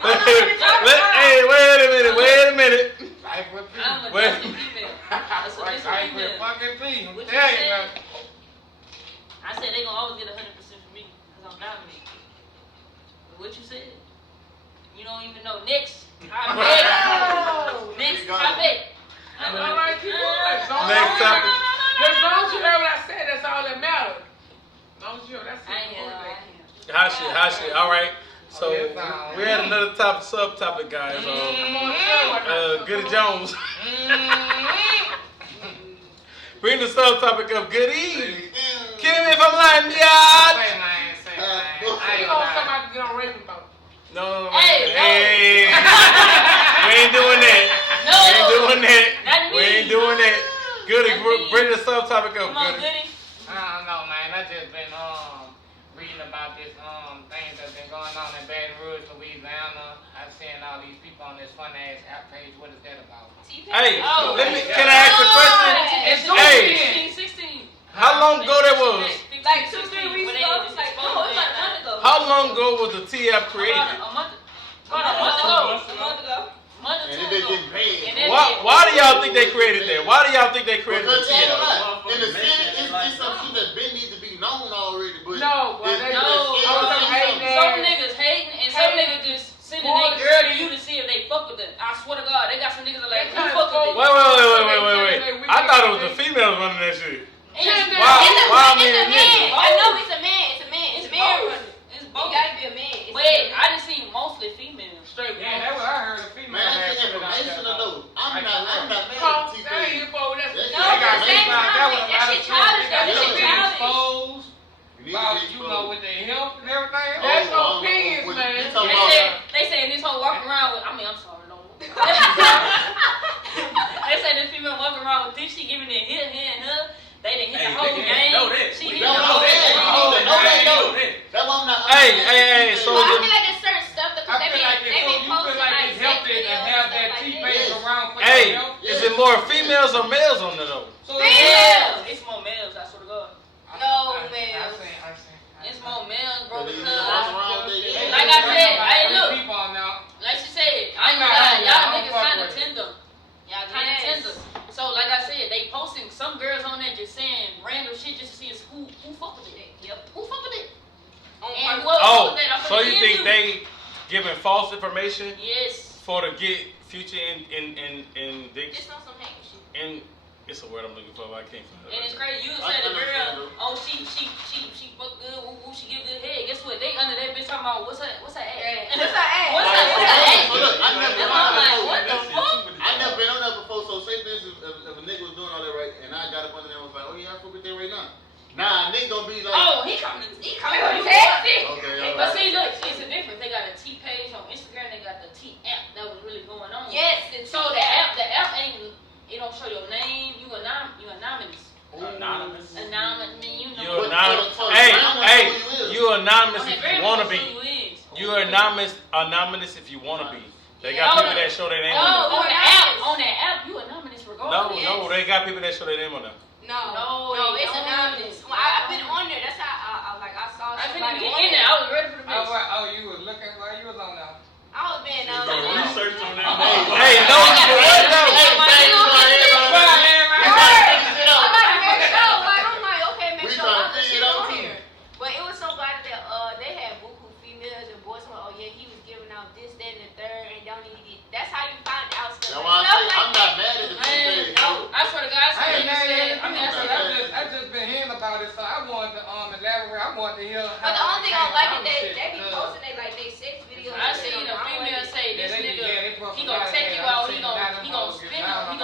Hey, wait a minute. Life with P. I'm a Wait. dusty female. A submissive Life with female. fucking P. What you Tell you said? now. I said they gonna always get 100% from me because I'm dominating. But what you said? You don't even know. Next. I bet. Next topic. All right, keep going. Next topic. As long as you heard what I said, that's all that matters. As long as you heard, that's I ain't it. here. Hot shit. All right. So we had another subtopic, guys. Goody Jones. Bring the subtopic of good evening. Kill me if I'm lying, Say y'all. mine. I You ain't know gonna somebody can get on raping about. No. Hey, Hey. We ain't doing that. No. We ain't doing that. Not We me. ain't doing that. Goody, Not me. bring the subtopic up, Come on, Goody. Goody. I don't know, man. I just been reading about this things that's been going on in Baton Rouge, Louisiana. I've seen all these people on this fun ass app page. What is that about? Hey, Oh. can I ask a question? It's Hey. 16. How long ago that was? Like 2-3 weeks ago. It's like, oh, it's like a month ago. How long ago was the T-app created? A month ago. A month ago. Month or And two they ago. getting paid. And then Why do y'all think they created that? Why do y'all think they created the Because they ain't T-app? gonna lie. In the city, it's some shit that been need to be known already. But No, but they some niggas hating and some niggas just sending their girl to you to see if they fuck with them. I swear to God, they got some niggas that like, who fuck with them? Wait. I thought it was the females running that shit. It's Why me It's a and man. niggas? I know it's a man. It's a man. It's a man both. running. It's You both. gotta be a man. It's Wait, a man. I done seen mostly females. Straight Yeah, that's what I heard. A female Man, had that's put it out information there. though. I'm not mad Come on, at that ain't T-Pain. info. That's That No, shit but got same made. time, that shit childish. That Yeah. shit childish. Exposed. You need About, to be you know, with their health and everything. That's Oh, no I'm- opinions, when man. you They talking about- said this whole walking around with. I mean, I'm sorry, no. They said this female walking around with this. She giving it here and her. They done hit the whole game. She hit the No, whole they game. know. That's why I'm not. Hey, so Well, I feel like there's certain stuff that I they feel like be you feel posting like like it's sex healthy to videos have and that stuff like T-base that. around for Hey, your health. is it more females or males on there though? So Females. It's more males, I swear to God. No, I males. seen. It's more males, bro, They because walk around with their- like I said, hey, look. People now. Like she said, I ain't I'm gonna lie, not- y'all I don't niggas fuck kinda with it. tender. Y'all kinda Yes. tender. So like I said, they posting some girls on there just saying random shit just to see who fuck with it. Yep. Who fuck with it? And whoever fuck Oh, with that, I'm so gonna you give think you. they giving false information Yes. for to get future in dicks? Just on some hate shit. And it's a word I'm looking for, but I can't find And it's it. crazy. You I said the understand, girl, oh she fuck good, woo, she give good head. Guess what? They under that bitch talking about what's her ass? What's her ass? What's her So ass? look, I never been I'm on like, that what the before. fuck? I never been on that before. So say this if a nigga was doing all that right, and I got up under there and was like, oh yeah, I fuck with that right now. Nah, nigga gonna be like, Oh, he coming you Texting. okay, But alright. see, look, it's a difference. They got a T page on Instagram. They got the T app that was really going on. Yes, the So the app ain't. It don't show your name. You anonymous. Anonymous. Anonymous. I mean, you know. You anonymous. Hey, you anonymous if you want to be. You are anonymous if you want to be. They got people that show their name on there. On that app, you anonymous regardless. No, they got people that show their name on there. No, it's anonymous. Well, I've been on there. That's how I saw I somebody couldn't on get in there. there. I was ready for the bitch. Oh, you was looking while you was on there. I was being Research on that. Hey, no, I'm like, okay, make We sure tryna other figure shit it out on too. here. But it was somebody that they had buku females and boys. Oh yeah, he was giving out this, that, and the third, and don't need to get. That's how you find out stuff. That's why I say I'm not mad at the females. No, I swear to God, I just been hearing about it, so I wanted to elaborate. I wanted to hear. But the only thing I don't like is they be posting they sex videos. I seen a female say this nigga, he gonna take you out, he gonna spin on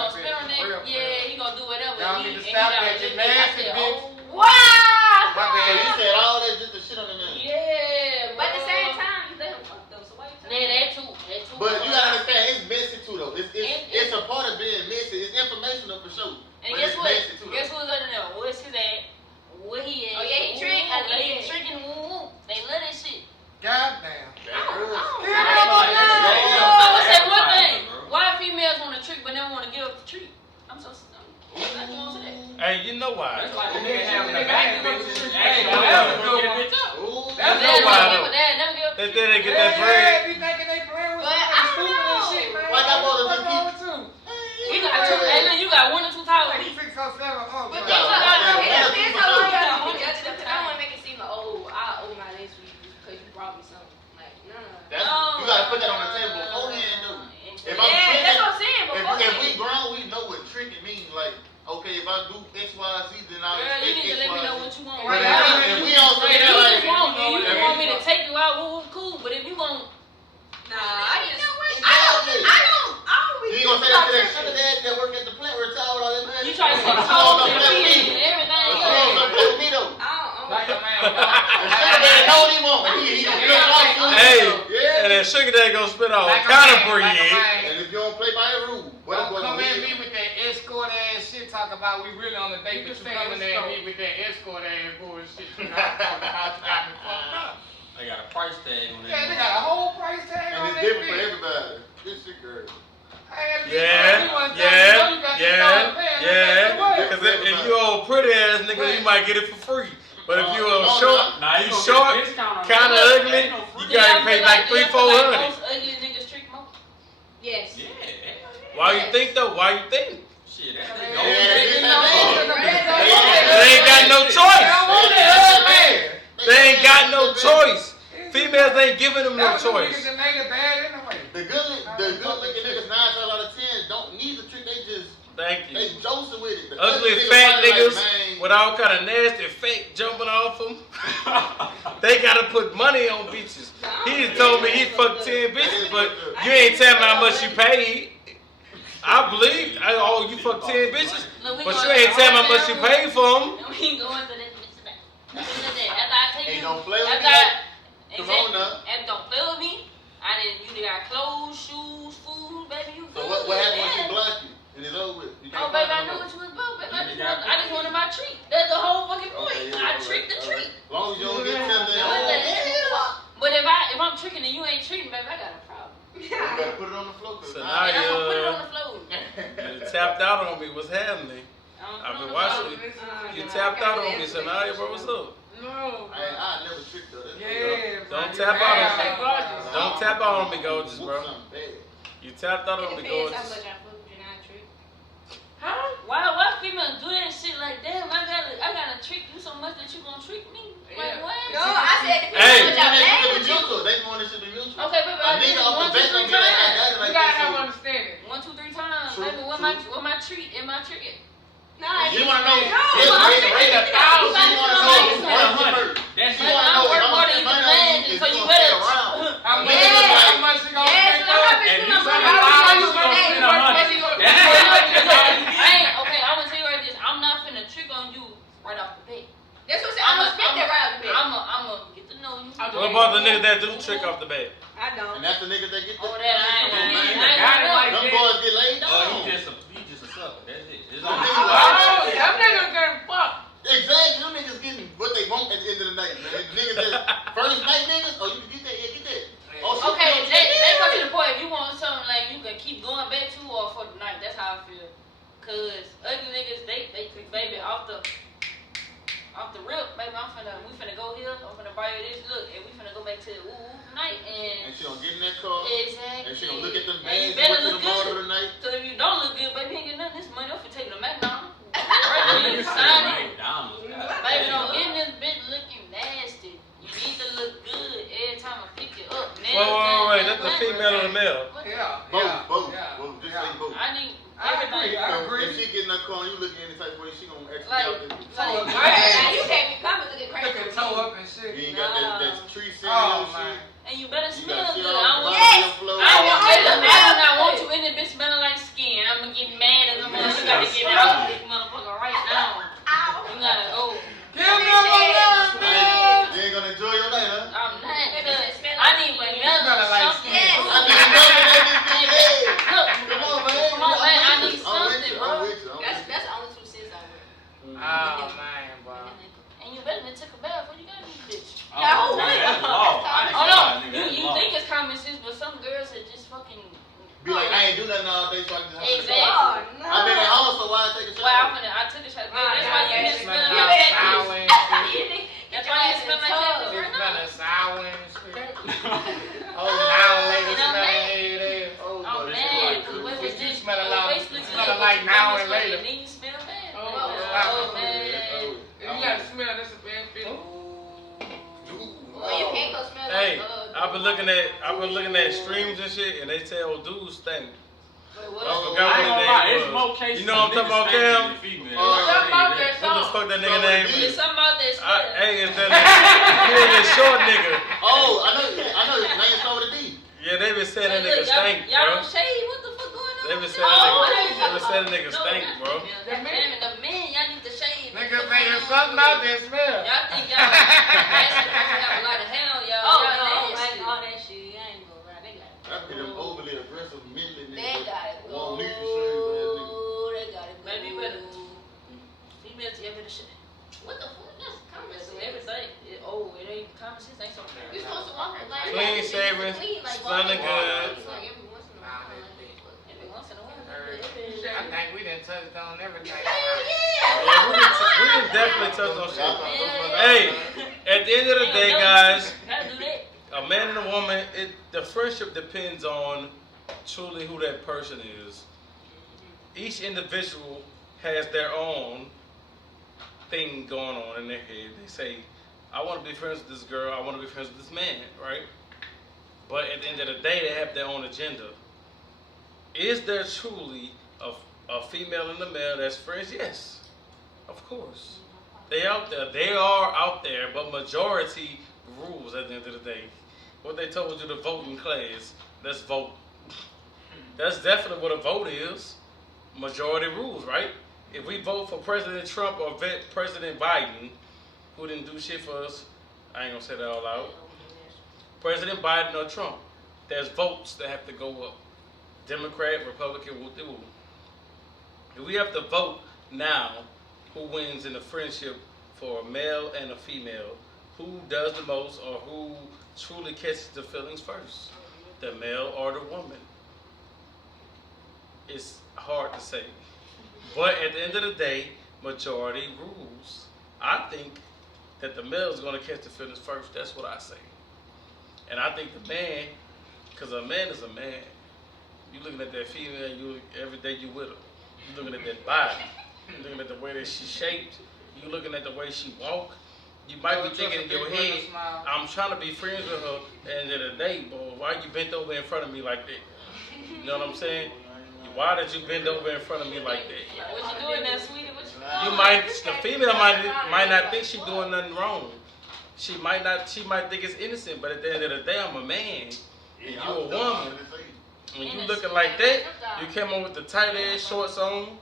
that, yeah, he gonna do whatever. Y'all need to stop that, you nasty bitch. Wow! So you said all that just to shit on the man. Yeah, But at the same time, you let him fuck though, so why you telling me? that too. But you gotta understand, it's messy too though. It's a part of being messy. It's informational for sure. And But guess it's what? messy too, Guess though. who's gonna know? Where's his at? Where he at? Oh, yeah, he trick. Woo, he tricking. Woo. They love that shit. Goddamn. I'm gonna say one thing. Why females want to trick but never want to give up the treat? I'm so. I don't want to say that. Hey, you know why? That's like a nigga having a bad bitch. Hey, That's that's a a good good one. bitch up. Ooh. That's You know why though? Never give up the They treat. think they get that bread. Be thinking they playing with But I somebody don't stupid and know. shit, man. Why y'all wanna What's just wrong with you? You got two. Hey, look, you got 1 or 2 towels. Like 6 or 7 But uncles. that's what I know. It depends how long y'all been together. Because I don't want to make it seem like, oh, I owe my last week because you brought me something. Like, no. You gotta put that on the table beforehand though. If I'm Yeah, tricking, that's what I'm saying. if we grown, we know what tricking means. Like, okay, if I do X, Y, Z, then I'll Girl, you expect need to X, let me Y, know Z. what you want. But Right? if we on some If shit you like, just want me to take you out, cool. But if you want, Nah, I just. Exactly. I don't You really ain't gonna say about that to that tricking. sugar daddy that work at the plant where it's all that money. you try to take Don't toes and play with feet me. and everything. Don't play with me though. Like a man. The sugar daddy know what he want. He gonna play like you. Hey, Yeah. and that sugar daddy gonna spit all Like a kind of man, bread. like a man. And if you don't play by the rule, what I'm Don't gonna come at do? me with that escort ass shit. Talk about we really on the date, You but you can say coming at escort. me with that escort ass bullshit. You know, how you got me fucked up. I got a price tag on that. Yeah, they got a whole price tag And on it's that different for bitch. everybody. This shit girl. Yeah. Because if you old pretty ass nigga, you might get it for free. But if you a short, Nah, you gonna short, get a discount on kind of that. ugly, Ain't no free. you gotta pay like $300-400. Most ugly niggas trick more. Yes. Yeah. Why you think though? Why you think? Shit, that Yeah, ain't They ain't got no choice. They ain't got no choice. Females ain't giving them no choice. The good looking niggas 9 times out of 10 don't need the trick. They just Thank you. josing with it. The Ugly niggas fat probably niggas like, man, with all kind of nasty fake jumping off them. They gotta put money on bitches. He just told me he fucked 10 bitches, but you ain't tell me how much you paid. I believe, you fucked 10 bitches, but you ain't tell me how much you paid for them. We ain't going to that bitch today. After I take Hey, you, don't play with after me. I, Come on now. and don't play with me. You got clothes, shoes, food, baby. You So good. what happened once he Yeah. blocked you and it's over with? You can't Oh, baby, find I him knew no what you was about, baby. Yeah. I just wanted my treat. That's the whole fucking point. Okay, yeah, I alright, trick the treat. alright. As long as you don't get tempted, What the you hell? But if I'm tricking and you ain't treating, baby, I got a problem. better put it on the floor. So And now I'm gonna put it on the floor. You tapped out on me. What's happening? I've been watching you. You tapped out on me, so now bro, what's up? No. I never tricked her. Don't tap out on me. Don't tap out on me, gorgeous, bro. Something bad. You tapped out on me, Depends how gorgeous. much I fuck with you and I trick. Huh? Why females do that shit like damn? I gotta trick you so much that you gonna trick me? Like Yeah. what? No, I said depends Hey. how much I They pay should with be you. mutual. They want it to be mutual. Okay, baby, A I did nigga it off 1, the 2, bat 3 don't be like, I times. got it You like gotta have this. understanding. 1, 2, 3 times. True, Baby, what my treat and my trick? Nah, You wanna know? No, Yes, I'm rate tricking. a thousand. You You wanna gotta know? know. $100. That's You it. wanna I know work if more I'm than you spending can money on imagine, you, so if you you gonna better- stay around. How much Niggas is like, how much you gonna Yes, spend I'm though? happy And to you know spend somebody. $1,000, You you gonna hey, spend work $100. for you. That's it. Okay, I'm gonna tell you right this. I'm not finna trick on you right off the bat. That's what I'm saying. I'm gonna spend that right out of the bed. I'm gonna get to know you. What about the niggas that do trick off the bat? I don't. And that's the niggas that get Oh, that I ain't Man, gonna like Them that. boys get laid. He just a sucker. That's it. It's Them on niggas you. like- Oh, them niggas getting fucked. Exactly. Them niggas getting what they want at the end of the night, man. Niggas that first night niggas, how I feel. Cause ugly niggas, they baby off the rip, baby. We finna go here. I'm finna buy you this. Look, and we finna go back to the woo tonight. And she gonna get in that car. Exactly. And she gonna look at them And you bags better and look to the border good. tonight. Cause if you don't look good, baby, you ain't getting none of this money. I'm finna take you to McDonald's. You Sign said it. McDonald's. Baby, don't get in this bitch looking nasty. You need to look good every time I pick you up. Wait. That's the female or the male? Both. Yeah. Well, just say both. I need I everything. agree. If she get in that car and you look any type of way, she gonna actually Like- out there. like- Now you can't be coming looking crazy. Looking toe up and shit. You ain't got that tree sitting Oh, on man. And you better shit. You smell got good. shit I on don't the want bottom of your floor. I want Yes. you. I do not want you in the bitch smelling like skin. I'm gonna get mad as a mother. You gotta get out this motherfucker right now. You gotta go. Give me my love, man. You ain't gonna enjoy your night, huh? I'm not. It smell I like need skin. vanilla like something. skin. I need nothing that this bitch is. Look, Come on, man. Come on, man. I need I'm with something, you. bro. I'm with you. That's the only 2 cents I wear. Oh, man, bro. And you better than took a bath. What you got in this bitch? No, man, what? that's law. Oh no, you think it's common sense, but some girls are just fucking. Be like, I ain't do nothing all day, so I can just have a Exactly. shower. Oh, no. I've been at home, so why I take a shower? Well, I took a shot. That's why you yeah, just yeah. smelling You like better- sour catfish. and shit. That's why you smell like catfish You right now. smelling sour and shit. Oh, now lady And I'm smelling mad. head ass. Oh, I'm but mad. it's Cause like, what good. was You this? smell a The lot- waist looks you good, smell but like you now smell and like later. it. Then you smell bad. Oh, If you gotta smell, that's a bad feeling. Well, you can't go smell Hey, like I've been looking at streams and shit, and they tell dudes stink. Wait, what? I I forgot ain't what gonna lie, his it's name more was. cases You know what I'm of talking about, niggas Cam? than females. Oh, Something about that What the song. fuck that nigga name There's is? something about that smell. Hey, it's that nigga, short nigga. Oh, I know his name start with a D. Yeah, they been saying that Look, nigga stink, y'all bro. don't shade. What the fuck going on? They been with saying y'all? that nigga stink, bro. The men, y'all need to shade. Nigga saying something about that smell. Y'all think y'all nasty because you have a lot of hair on y'all. Oh, Y'all no, nasty. like all that shit. I ain't gonna lie. They got it. That be them overly aggressive, mentally They niggas. got it. Won't leave you straight for that nigga. They got it. Baby, you better. Females, you better shit. What the fuck? That's common So sense. everything. It ain't common sense. Ain't so fair. You supposed to walk like Clean shaven, smelling good. Like every once in a while. Every once in a while. I think we done touched on everything. Yeah, we done definitely touched on shit. Hey, at the end of the day, guys, Gotta do that. a man and a woman, the friendship depends on truly who that person is. Each individual has their own thing going on in their head. They say, I want to be friends with this girl, I want to be friends with this man, right? But at the end of the day, they have their own agenda. Is there truly a female and a male that's friends? Yes, of course. They out there. They are out there, but majority rules at the end of the day. What they told you, the voting class, let's vote. That's definitely what a vote is. Majority rules, right? If we vote for President Trump or President Biden, who didn't do shit for us, I ain't gonna say that all out. President Biden or Trump, there's votes that have to go up. Democrat, Republican, whoop de whoop. If we have to vote now, who wins in a friendship for a male and a female, who does the most or who truly catches the feelings first, the male or the woman? It's hard to say. But at the end of the day, majority rules. I think that the male is going to catch the feelings first. That's what I say. And I think the man, because a man is a man. You looking at that female, every day you with her. You looking at that body. You looking at the way that she shaped. You looking at the way she walk. You might be thinking in your head, I'm trying to be friends with her, and at the day, boy, why you bent over in front of me like that? You know what I'm saying? Why did you bend over in front of me like that? What you doing there, sweetie? What you You the female might not think she's doing nothing wrong. She might think it's innocent, but at the end of the day, I'm a man, and you a woman. When you looking like that, you came on with the tight ass shorts on,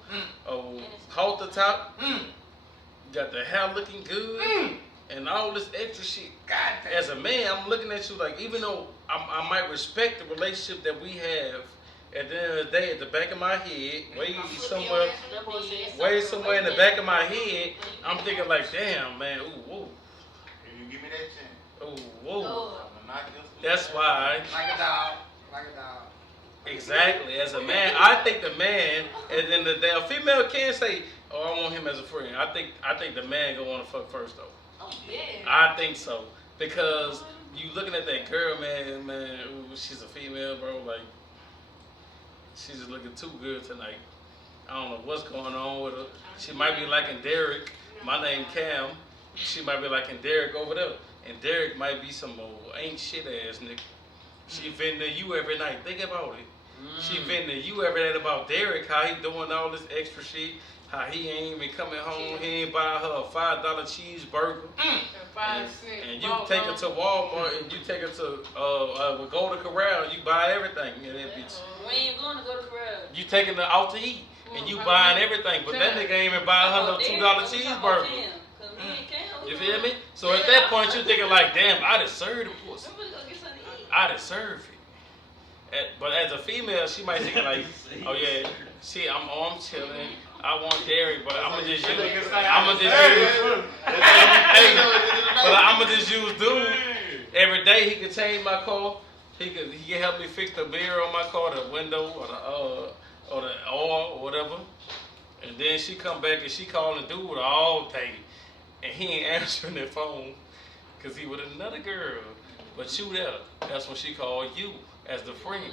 halter top, you got the hair looking good, and all this extra shit. As a man, I'm looking at you like, even though I might respect the relationship that we have, at the end of the day, at the back of my head, way somewhere in the back of my head, I'm thinking like, damn, man, ooh, whoa. If you give me that chance, Ooh, whoa. I'ma knock your That's why Like a dog. Like a dog. Exactly. As a man, I think the man, and then a female can say, "Oh, I want him as a friend." I think the man gonna want to fuck first though. Oh, yeah. I think so because you looking at that girl, man. Ooh, she's a female, bro. Like she's just looking too good tonight. I don't know what's going on with her. She might be liking Derek. My name Cam. She might be liking Derek over there, and Derek might be some old ain't shit ass nigga. She venting to you every night. Think about it. She venting to you every night about Derek, how he doing all this extra shit, how he ain't even coming home, he ain't buy her a $5 cheeseburger. And you take her to Walmart and you take her to go to Corral, you buy everything in that bitch. We ain't going to go to Corral. You taking her out to eat and you buying everything, but that nigga ain't even buying her no $2 cheeseburger. You feel me? So at that point you thinking like, damn, I deserve the pussy. I deserve it. But as a female, she might think like, oh yeah, I'm chilling. I want Derek, but I'ma just use dude. Every day he can change my car. He can help me fix the mirror on my car, the window, or the oil or whatever. And then she come back and she calling dude all day, and he ain't answering the phone because he with another girl. But you there, that's when she called you as the friend.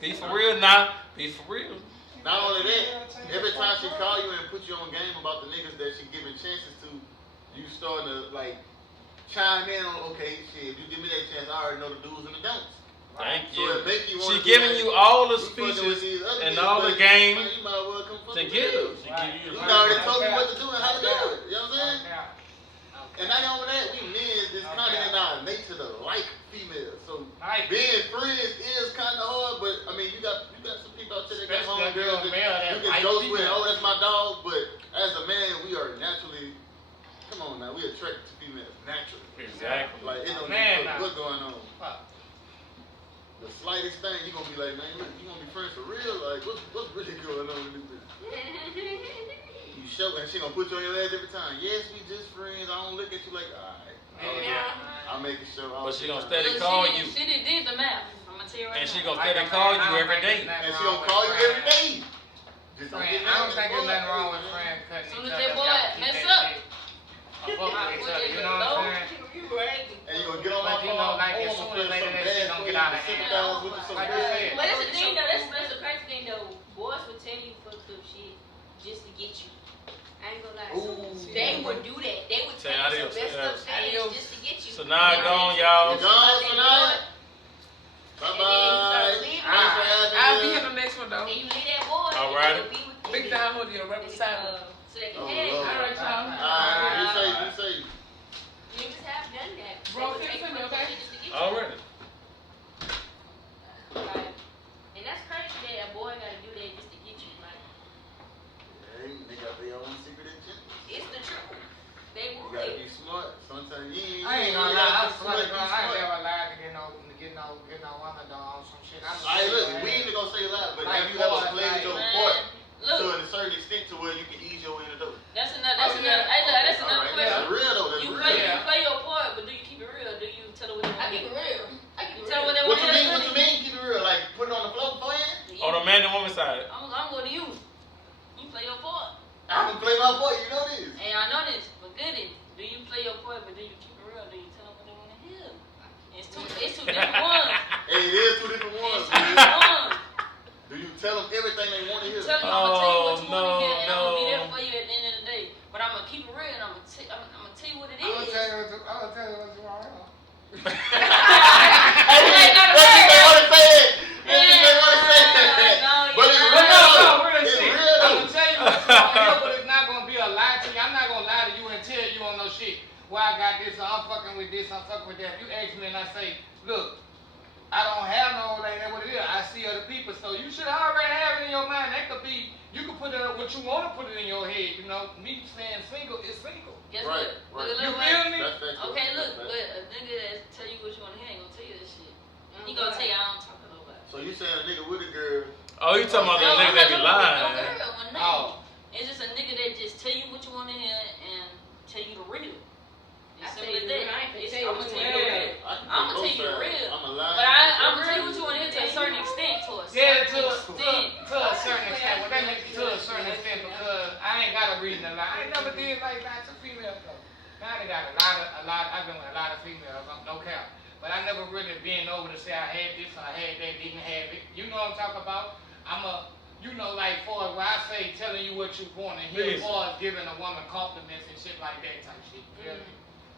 Be for real now. Be for real. Not only that, every time she call you and put you on game about the niggas that she giving chances to, you starting to like chime in on, okay, shit, if you give me that chance, I already know the do's and the don'ts. Thank So you. it make you She want giving you all the speeches and all the game you might well come to give. You already told me what to do and how to do it. You know what I'm saying? And not only that, we men is kind of in our nature to like females. So being friends is kind of hard, but I mean, you got some people out there that got home girls that you can joke with, oh, that's my dog. But as a man, we are naturally, come on now, we attracted to females naturally. Exactly. Like, it don't matter what's going on. The slightest thing, you gonna be like, man, you gonna be friends for real? Like, what's really going on in this bitch? You show, and she gonna put you on your ass every time. Yes, we just friends. I don't look at you like, alright. I'll make it show. But she gonna steady call you. She did the math. I'm gonna tell you right now. And she gonna steady call you every day. And she gonna call you every day. Just don't get I don't think there's nothing wrong with friends cutting Soon each as other. that boy mess up. You know what I'm saying? And you gonna get on my But you phone. know, like, as soon as later that shit gonna get out of hand. Like I said. But that's the thing though, that's the crazy thing though. Boys will tell you fucked up shit just to get you. I ain't gonna lie. They would do that. They would tell you some messed up things just to get you. So now I gone, y'all. You gone tonight? Bye-bye. I'll be here the next one though. And you leave that boy. All right. Big down hoodie, a rubber saddle. So they can Oh, have Lord. you. Alright, y'all. Alright, you say. Niggas have done that. Bro, They would take send me, fucked up okay? shit just to get you. Already. Like, and that's crazy that a boy gotta do that just to get you. Like, Hey, they got their own secret agenda. it's the truth. They You will. gotta be smart. Sometimes you I ain't gonna lie, I swear to God, I ain't never lied to get no woman dog on some shit. Alright, look, we ain't gonna say a lot, but Like, have you ever boys, played like, your Man, part look, to a certain extent to where you can ease your way in the door? that's another. Hey, look, that's another Alright, question. that's real though. That's You real. play your part, but do you keep it real? Do you tell her what you I want? keep it real. I keep it Tell her what real. they What want. you mean? What you mean? Keep it real. Like put it on the floor beforehand? On the man and woman side. I'm going to you. You play your part. I'm gonna play my part. You know this. And I know this, but goody, do you play your part, but do you keep it real? Do you tell them what they want to hear? It's two different ones. Hey, it is two different ones. It's two different ones. Do you tell them everything they want to hear? Tell them I'm gonna tell you what you want to hear, and I'm gonna be no. there for you at the end of the day. But I'm gonna keep it real, and I'm gonna tell you what it is. I'm gonna tell you what you want to know. Hey, they want to say it. They want to say it. But it's real. Real It's shit. real. I'm gonna tell you what you want to hear, but it's not gonna be a lie to you. I'm not gonna lie to you and tell you on no shit. Well, I got this, I'm fucking with this, I'm fucking with that. You ask me and I say, look, I don't have no old lady, that's what it is. I see other people, so you should already have it in your mind. That could be, you can put it what you want to put it in your head. You know, me saying single is single. Guess Right, what? right. You feel me? Okay, look, but a nigga that tell you what you want to hear ain't gonna tell you that shit. He gonna tell you I don't talk to nobody. So you saying a nigga with a girl? Oh, you talking about that nigga that be lying? No girl, one nigga. Oh. It's just a nigga that just tell you what you want to hear and tell you the real. It's I tell simple you as the real. I that. ain't finna It's- tell you I'm what gonna you tell you wanna the hear. real. I'm gonna tell you the real. I'm a lie. But I'm gonna tell you what you want to hear to a certain extent, to a Yeah, certain ain't like that to females though. Now they got a lot. I've been with a lot of females, no cap. But I never really been over to say I had this or I had that, didn't have it. You know what I'm talking about? You know, like for when I say telling you what you want to hear, as far as giving a woman compliments and shit like that type shit. You feel me?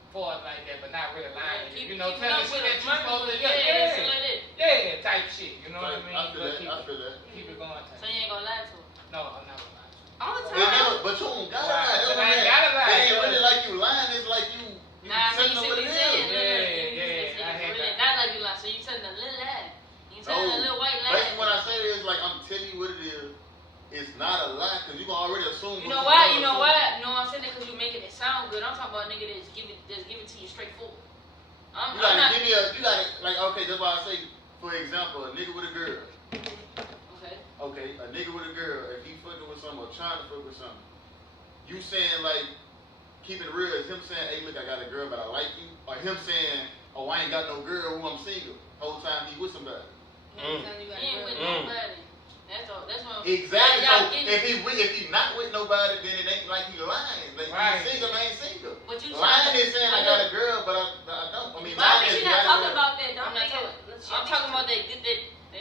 For us like that, but not really lying. You know, telling shit that you supposed to yeah, type shit. You know what I mean? I feel that. Keep it going. So you ain't gonna lie to her? No, I'm not gonna lie. All the time. But you don't gotta lie. I ain't gotta lie. It ain't really like you lying. It's like you Nah, I mean, telling you see what what it he's saying? is. Yeah, I hate Really, that. not like you lie. So you telling a little lie. You telling a little white lie. Basically, when I say it, it's like I'm telling you what it is. It's not a lie because you can already assume. You know why? You know why? You know what I'm saying? Because you making it sound good. I'm talking about a nigga that's give it to you straightforward. You gotta give me you gotta, like, okay, that's why I say, for example, a nigga with a girl. Okay, a nigga with a girl, if he fucking with something or trying to fuck with something, you saying, like, keep it real, is him saying, hey, look, I got a girl, but I like you? Or him saying, oh, I ain't got no girl, I'm single. Whole time he with somebody. He ain't with nobody. That's what I'm Exactly. So if if he not with nobody, then it ain't like he lying. Like, right. He's single, I ain't single. But you lying is saying I got a girl, but I don't. I mean, lying is She's not talking about that. I'm not talking. I'm talking about that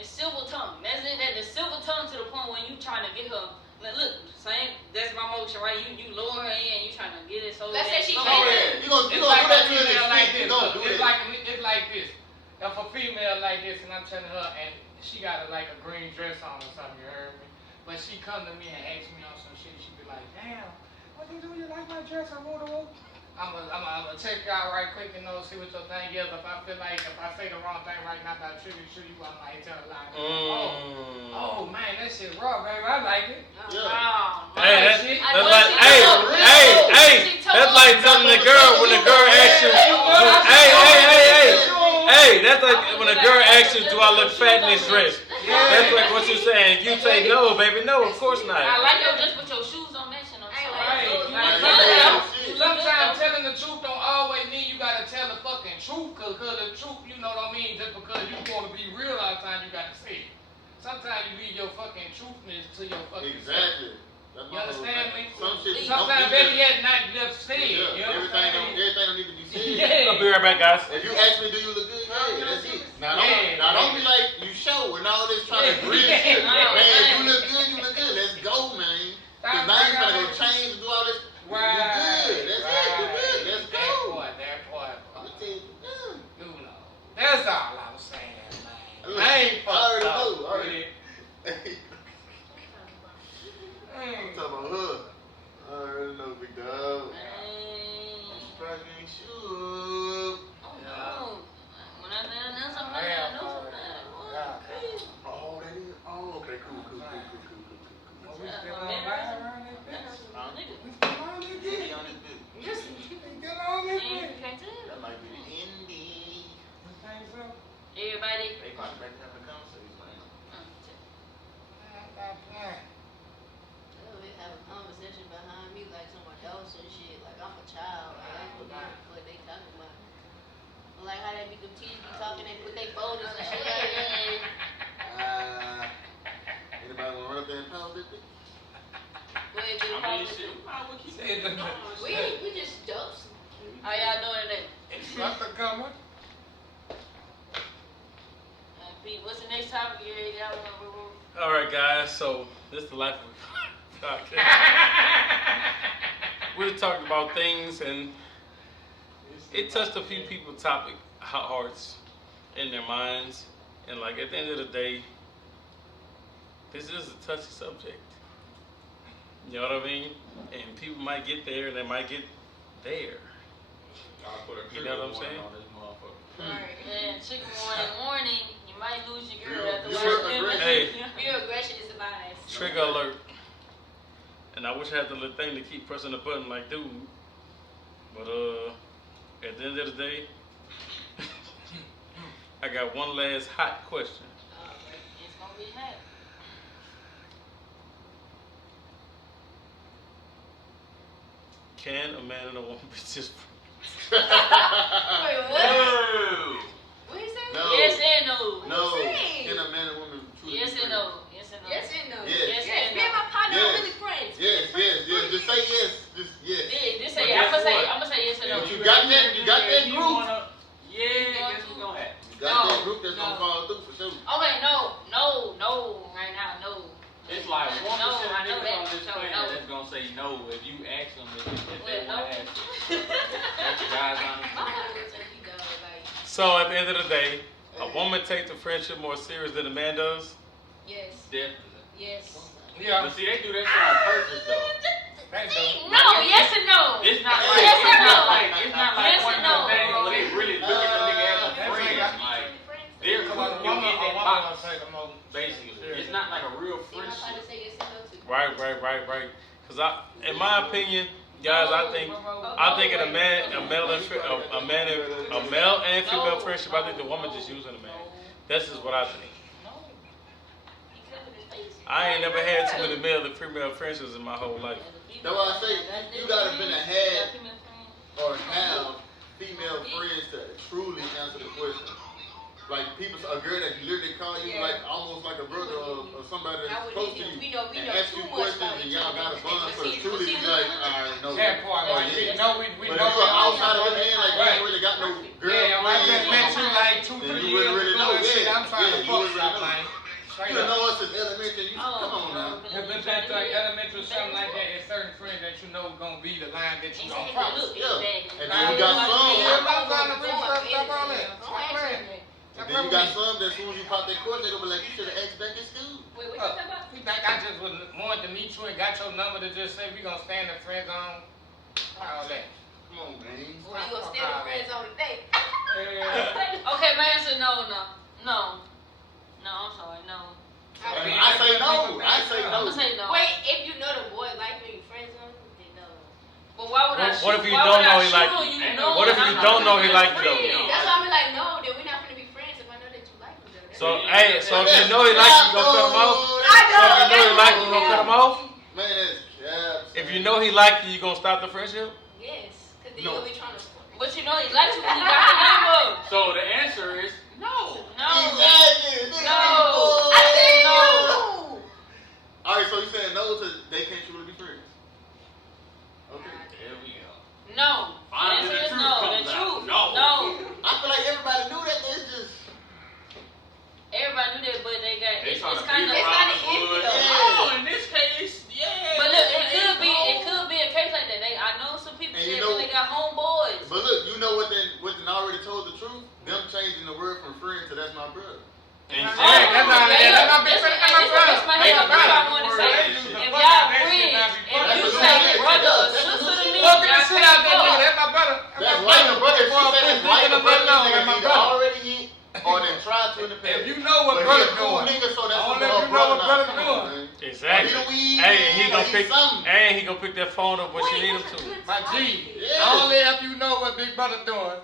silver tongue. That's it. That the silver tongue to the point when you trying to get her. Look, same. That's my motion, right? You lower her in. You trying to get it so. Let's say she Oh, yeah. You gonna do like that a female like this. It's like this. If a female like this, and I'm telling her, and she got like a green dress on or something, you heard me? But she come to me and ask me on some shit, she be like, damn, what do you like my dress? I'm gonna check you out right quick and see what your thing is. If I feel like if I say the wrong thing right now about you, I might tell a lie. Oh man, that shit raw, baby. I like it. Hey, that's like telling the girl when the girl asks you, hey, that's like when a girl asks you, do I look fat in this dress? That's like what you're saying. You say no, baby, no, of course not. I like your dress, but your shoes don't match. Sometimes telling the truth don't always mean you gotta tell the fucking truth, cause the truth, you know what I mean, just because you wanna be real all the time, you gotta say it. Sometimes you leave your fucking truthness to your fucking exactly. You understand me? Sometimes better yet not just say it. Everything don't need to be said. I'll be right back, guys. If you ask me, do you look good? Hey, that's it. Now don't be like you show and all this trying to grit shit. Man, if you look good, you look good. Let's go, man. Cause now you gotta go change and do all this. You good. That's it. You good. Let's go. That part. I'm gonna tell you. You know. That's all I'm saying, man. I ain't already fucked know. up. Already. I'm talking about her. I already know, big dog. Surprised you ain't sure. When I know something, I know something. Oh, that is. Oh, okay, cool. We still on around this bitch? Get on this bitch. Get on this bitch. That might be the indie. Everybody. They probably back to having a conversation, man. They have a conversation behind me like someone else and shit. Like I'm a child. Like I don't know what they talking about. Like how they be them teens be talking and put their folders and shit like that. Anybody want to run up there and pause this thing? Go ahead, get a we just dubs. How y'all doing today? Instructor coming. Pete, what's the next topic you got? All right, guys. So this is the Life Podcast. We talked about things, and it touched a few people's hearts in their minds, and like at the end of the day, this is a touchy subject. You know what I mean? And people might get there, and they might get there. You know what I'm saying? Right. Yeah, chicken warning. You might lose your girl after Hey. Pure aggression is advised. Trigger alert. And I wish I had the little thing to keep pressing the button like dude. But at the end of the day, I got one last hot question. It's gonna be hot. Can a man and a woman be just friends? Wait, what? What you say? No. Yes and no. No. What you saying? Can a man and woman truly Yes be and friends? no. Yes and no. Yes and no. Yes. Yes. Me and my partner are really friends. Yes. Just say yes. Just yes. Big You got that you group. Yeah, guess what's gonna happen? You got that group that's gonna fall through for sure. Okay, no, right now, no. It's like 1% No, of I know niggas that. on this No, planet no. that's gonna say no if you ask them if they Well, want to ask you. That's the guy's honest opinion. So at the end of the day, a woman takes the friendship more serious than a man does. Yes. Definitely. Yes. Yeah. But see, they do that shit on purpose though. No, yes and no. It's not like Yes and no. it's not like Yes one and of no. them things where they really look at the nigga as a friend. Like they're putting you in that box. Basically, it's not like a real friendship. Right. Cause in my opinion, guys, I think in a male and female friendship, I think the woman just using the man. That's just what I think. I ain't never had too many male and female friendships in my whole life. That's why I say you gotta been have or have female friends to truly answer the question. Like a girl that literally call you like almost like a brother or somebody that's close to you and ask you questions and y'all got a bond so truly be like, alright, no. That part, like, we know. But if you're outside of looking in, like you ain't really got no girl Yeah, I just met you like 2-3 then you years wouldn't really ago know. and shit. I'm trying to You fuck wouldn't something really know. like straight You up. know us as elementary. Come on now. If it's like elementary or something like that, it's certain friends that you know gonna be the line that you gonna cross. Yeah. And then you got some. I'm trying to reach up all that. And then you got some that as soon as you pop that question, they gonna be like, you should have asked back in school. Wait, what you talking about? You think I just was wanted to meet you and got your number to just say we gonna stand the friends on all that? Come on, man. Well, you gonna stand with friends on the date? Yeah. Okay, my answer no, I'm sorry, no. I say no. I'm gonna say no. Wait, if you know the boy like you, friends on him, then no. But why would I shoot? What if you why don't would know I he like shoot you? you knowing What if you I'm not don't know he gonna like be you, a though? friend? That's why I'm like, no, then we're not gonna be friends if I know that you like me. Though. So if you know he like you, you gonna cut him off. I So if you know he like you, you gonna cut him off. Man, that's caps. If you know he like you, you gonna stop the friendship. Yes, because then No. you'll be trying to. But you know he likes you when you got the number. So the answer is no. No. Exactly. Nigga, No. I said no. Alright, so you saying no to they can't truly be friends? Okay. There we go. No. The Finally, answer the is truth no. comes The out. truth. No. No. I feel like everybody knew that. It's just Everybody knew that, but they got They it's trying to kind beat of. around kinda the bush. iffy, though. Oh, in this case, yeah. But look, it could be a case like that. I know some people And that you know- really got homeboys. but look, you know what they already told the truth? Them changing the word from friend to that's my brother. And Yeah, that's not big friend. That's my brother. That's my Hey, brother. brother. I want to say. Hey, If dude, y'all that shit friends, not be if funny. you That's say what brother or it is. sister to me, Look at the y'all shit out there, can't nigga. fuck. That's my brother. That's like a brother. If she said that's like a brother, That's nigga, my either brother. already hit or then tried to in the past. If you know what But brother he a cool doing, nigga, so that's I what wanna let her you know what brother brother now. doing. Exactly. He the weed Hey, man, he or gonna he pick. something. And he gonna pick that phone up when she need him to. My G. Yeah. Only if you know what big brother doing.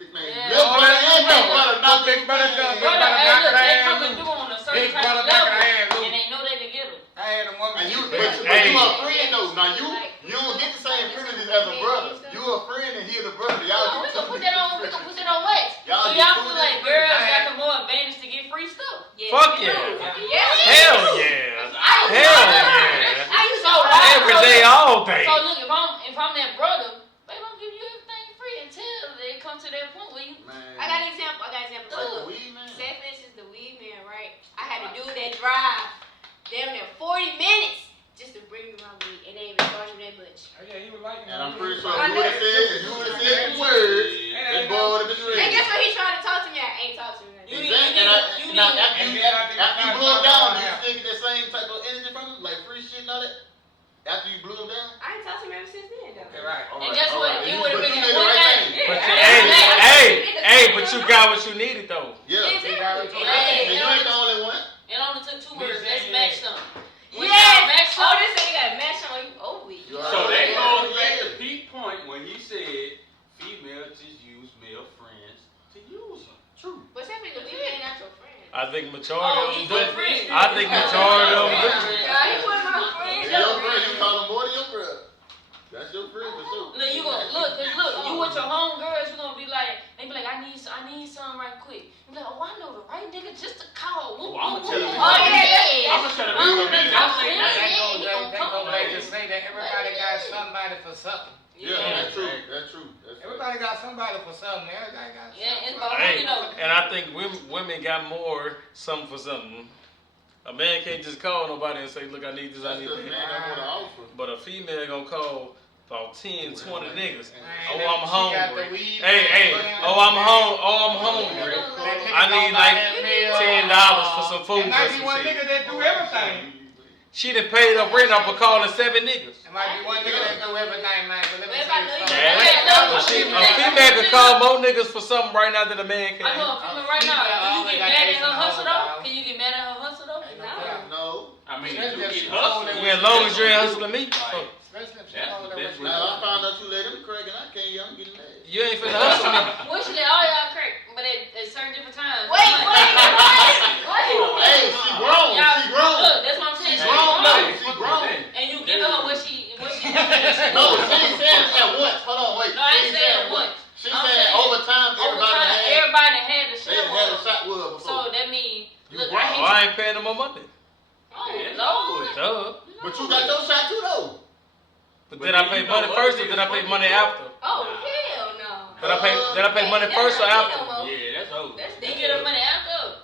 Big man. Yeah. Little brother and big know brother, what not big brother done. Big Brother, brother hey, knock look, her they ass coming loose. through on a certain Big type brother of knock level, her ass loose. and they know they can get them. I had a woman. And you, Big but Hey. you a friend though. Now you don't get the same privileges as a brother. You a friend and he is a brother. Y'all We get can put that on. We can put that on wax. Y'all So get y'all two feel like different girls things. got the more advantage to get free stuff. Yeah, Fuck you yeah. do. Yeah. Hell yeah. Hell yeah. I used to Every day, all day. So look, if I'm that brother, babe, I'm giving you everything free until they come to that point where you. Man. I got an example. Like the weed man. Say for instance, the weed man, right? I had to do that drive damn near 40 minutes just to bring me my weed, and they ain't even charge me that much. Oh, yeah, he was like, And I'm pretty sure I if you would have said, the words, that boy would have been And ready. guess what? He tried to talk to me. I ain't talk to me. You Exactly. need- Now, you after need- you blew him down, do you Yeah. still get that same type of energy from him? Like free shit and all that? After you blew him down? I ain't talked to him ever since then, though. Okay, right. All And right, guess all what? right. It would have But been you that did the one right thing. thing. But Yeah. but you got what you needed though. Yeah. Exactly. And you ain't the only one. It only took 2 words. Let's match something. When Yes! y'all match Oh, something, this thing got match on you. Oh, we. You So already that know. goes back to Pete's point when he said females just use male friends to use them. True. But simply the weed man not your friend. I think majority oh, of he's them your do. friend. I think majority of them do. Yeah, he wasn't my friend. If your friend, you call him more than your brother. That's your friend for sure. Look, you gonna look, cause look, you with your homegirls, you gonna be like, they be like, I need something right quick. You be like, oh, I know the right nigga just to call. Whoop, I'ma whoop, tell whoop. you. Oh yeah. I'm gonna tell You you. gonna be Don't say That nothing. goes back to say that everybody got somebody for something. Yeah, that's true. That's true. Everybody got somebody for something. Everybody got something. Yeah, it's about Hey, you know. and I think women got more something for something. A man can't just call nobody and say, look, I need this, I need That's 'cause that. man got more to offer. But a female gonna call about 10, 20 niggas. Man, Oh, I'm she got hungry. the weed, Hey, man. oh, I'm home. Oh, I'm hungry. That nigga I need gonna buy like that meal. $10 for some food It or might be some one shit. nigga that do everything. She done paid her rent off for calling 7 niggas. It might be one nigga that do everything, man. But let me If tell I you know you something. Man, a female could call more niggas for something right now than a man can. I know a female right now. Can you get mad at her hustle though? Can you get mad at her hustle though? No. I mean, That's you just get hustled. Yeah, as long as you ain't hustling me. Right. Especially if she That's hold the that best with way. Now I found out you let him crack and I can't. I'm getting mad. You ain't finna hustle me. Wish that all y'all crack, but at certain different times. Wait. Hey, she grown. Y'all, She grown. Look, that's what I'm saying. She grown She though. She grown. And you give her what she No, she ain't saying at once. Hold on, wait. No, I ain't saying once. She I'm saying saying over time, everybody had the they share had a one. shot with her before. So that means look, grown. I Oh, hate I ain't paying no more money. you. Oh, Lord. Duh. But you got your shot too though. But did I pay money first or did I pay money after? Oh, hell no. Did I pay money first or after? Yeah, that's over. That's You get her money after.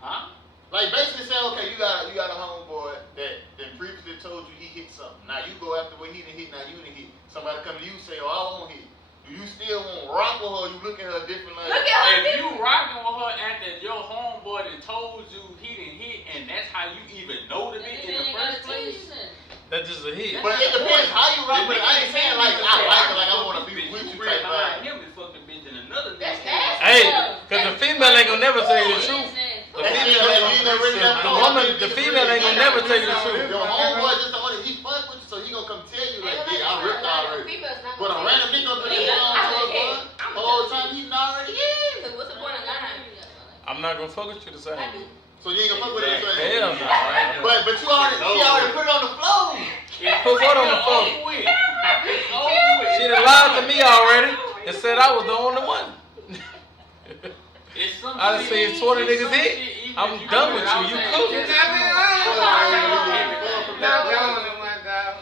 Huh? Like basically saying, okay, you got a homeboy that previously told you he hit something. Now you go after what he done hit. Now you done hit. Somebody come to you and say, oh, I won't hit. Do you still want to rock with her? Or you look at her different like? Look at her. If you rocking with her after your homeboy that told you he didn't hit, and that's how you even know the bitch in the first place. That's just a hit. But it depends how you rock with her. I ain't saying like I like her, like I want to be with you type behind vibe. him and fuck the bitch in another That's bitch. nasty. Hey, cause the female ain't gonna never tell you the truth. The female ain't gonna never tell you the truth. Your homeboy just the only he fuck with you, so he gonna come tell you like, yeah, I ripped already. But a random nigga gonna be the whole time he already in. What's the point of lying? I'm not gonna fuck with you the same. So you ain't gonna fuck with it. Hell no. But you already, she already put it on the floor. Put what on the phone? She done lied to me already and said I was the only one. I done seen 20 niggas hit. I'm done with you. You cool. You're not the only one, dog.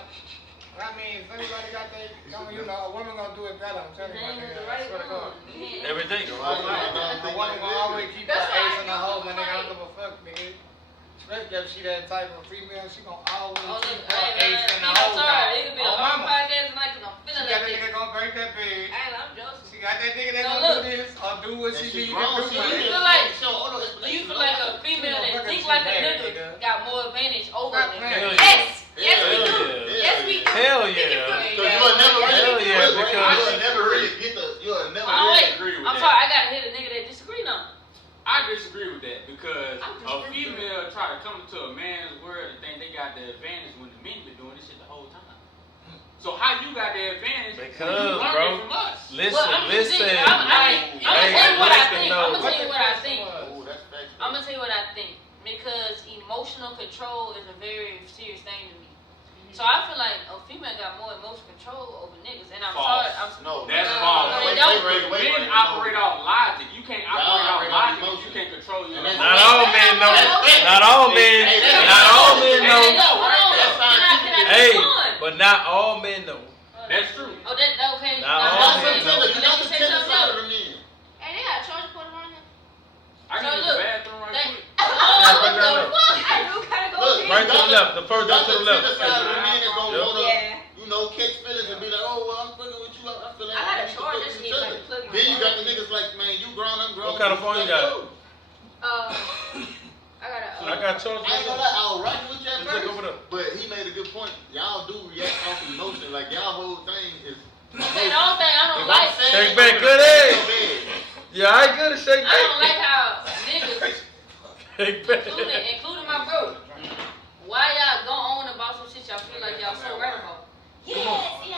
I mean, if everybody got their, you know, a woman gonna do it better. I'm telling you, my nigga. I swear to God. Every day. A woman gonna always keep her ace in the hole, my nigga. I don't give a fuck, nigga. Especially if she that type of female, she gonna always keep her ace in the hole. It could be a Oh, whole mama. podcast tonight because I'm She feeling got like that this. nigga gonna break that bed. I'm Joseph. She got that nigga that So gonna look. do this or do what And she she need to grown, do. she Do you need feel to like- show all the Do you explanation. feel like a female that think like a nigga got more advantage over a Stop nigga? playing. Hell yeah. Yes. Yes, we Hell do. yeah. Yes, we do. Hell We can yeah. put it Cause in. you'll never Hell really, yeah, because- you'll never really get the, you'll never Oh, really wait. agree with I'm that. sorry, I gotta hit a nigga that disagree now. I disagree with that because I'm a disagreeing. female try to come into a man's world and think they got the advantage when the men been doing this shit the whole time. So how you got the advantage when Because, you learned bro, it from us? Listen, Well, I'm just listen. saying, I'm gonna tell you what I think. I'm gonna tell you what I think. Oh, that's facts. I'm gonna tell you what I think because emotional control is a very serious thing to me. So I feel like a female got more emotional control over niggas, and I'm False. sorry. No, That's No, false. no, they Wait, don't. Men operate off logic. You can't operate off operate off logic if emotion. you can't control your And that's- Not all men know. Not all men. Not all men Hey, know. hold on. That's Can I Hey, respond? but not all men know. That's true. Oh, that okay. Nah, Now, all That's men what know. I'm telling you. Let That's me the say tennis something side else. of the men. And they got a charger port on him. I can So use look, the bathroom right that- quick. Oh, what the Yeah. fuck? I do gotta go Look, in. Right to the left. The first That's to the the left. tennis side of the men that's gonna Yep. wanna, Yeah. you know, catch feelings and be like, oh, well, I'm fucking with you. I feel like I got a need to charge, fuck I just with need each to, like, other. plug my Then you got the phone. niggas like, man, you grown, I'm grown. What kind of phone you got? I got a. I got charged. I ain't gonna lie, I was rocking with you at Just look first, over there. but he made a good point. Y'all do react off emotion. Like, y'all whole thing is. Okay, the only thing I don't If I'm like, sad, Shake back, I'm good gonna age. go to bed. Yeah, I ain't good at shake I don't like back. how niggas, Shake back. including my bro, why y'all go on about some shit y'all feel like y'all so right about? Yes.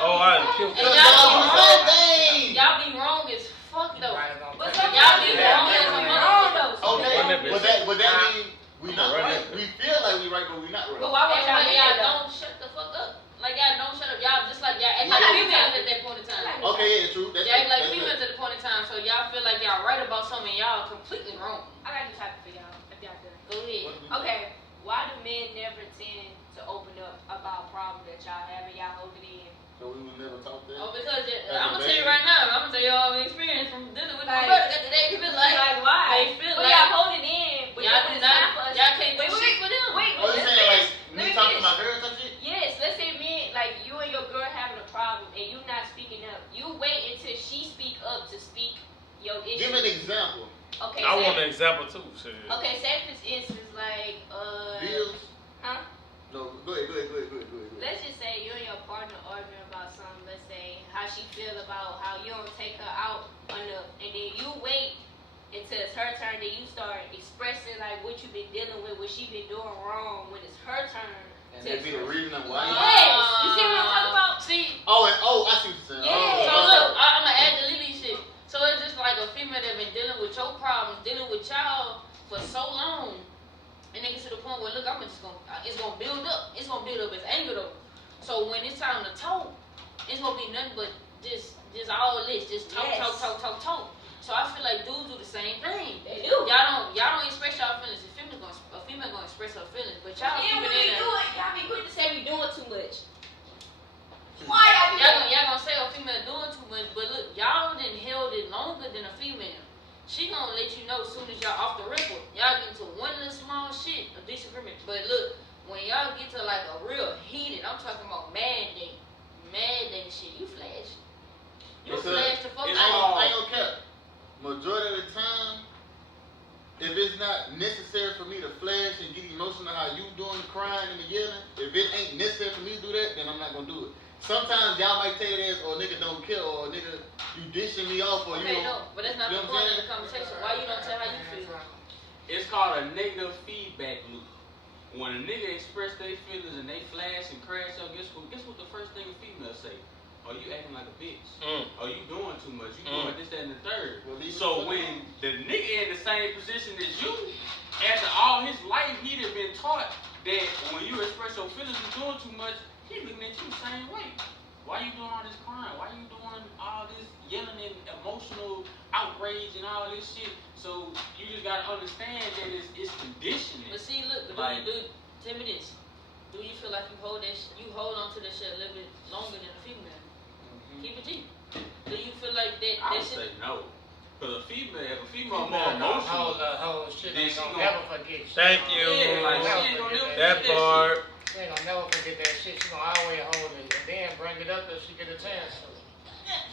Oh, I done killed And Cause you. y'all do the same thing. Y'all be wrong as fuck though. But Y'all be wrong as a motherfucker. Okay, Run that bitch. but that mean we not Run right. that We feel like we right, but we not But right. why would That's y'all why do y'all that? don't shut the fuck up. Like y'all don't shut up. Y'all just like y'all act Yeah. like females at that point in time. Okay, yeah, true. That's Y'all act like that's females at the point in time, so y'all feel like y'all right about something, y'all completely wrong. I got a new topic for y'all. If y'all done. Go ahead. Okay, why do men never tend to open up about problems that y'all have and y'all hold it in? So we would never example too. Shit. Okay, say for instance, like, Bills? huh? No, go ahead. Let's just say you and your partner arguing about something. Let's say how she feel about how you don't take her out enough, and then you wait until it's her turn. Then you start expressing like what you've been dealing with, what she been doing wrong when it's her turn. And that be the reason why. Yes, you see what I'm talking about? See, I see what you're saying. Yeah. so look, I'm gonna add the Lily shit. So it's just like a female that been dealing with your problems, dealing with y'all for so long, and they get to the point where look, it's gonna build up. It's gonna build up as anger though. So when it's time to talk, it's gonna be nothing but just all this, just talk. So I feel like dudes do the same thing. They do. Y'all don't express y'all feelings. A female gonna express her feelings, but y'all Yeah, keep when it we in do there. it, y'all be quick to say we doing too much. Why y'all do that? Y'all gonna say a female doing too much, but look, y'all done held it longer than a female. She gonna let you know as soon as y'all off the record. Y'all get into one little small shit, a disagreement. But look, when y'all get to like a real heated, I'm talking about mad day shit, you flash. You Because flash the fuck I out. ain't gonna cap. Majority of the time, if it's not necessary for me to flash and get emotional how you doing, crying and yelling, if it ain't necessary for me to do that, then I'm not gonna do it. Sometimes y'all might take it as, oh nigga don't care, or nigga you dishing me off, or Okay, you no, but that's not you the know what point I'm of the conversation. Why you don't tell how you feel? It's called a negative feedback loop. When a nigga express their feelings and they flash and crash out, guess what the first thing a female say? Oh, you acting like a bitch. Oh, you doing too much. You doing this, that, and the third. Well, So when the nigga in the same position as you, after all his life, he done been taught that when you express your feelings, you doing too much, he looking at you the same way. Why you doing all this crying? Why you doing all this yelling and emotional outrage and all this shit? So you just gotta understand that it's conditioning. But see, look, Like- tell me this. Do you feel like you hold on to that shit a little bit longer than a female? Keep it G. Do you feel like that? I would That say shit? no. Because if a female more Female gonna emotional, hold the whole shit. then Ain't she gonna gonna- never forget. She Thank gonna- you. yeah, like Never she ain't gonna forget never That forget that part. She ain't gonna never forget that shit. She gonna always hold it, and then bring it up if she get a chance to.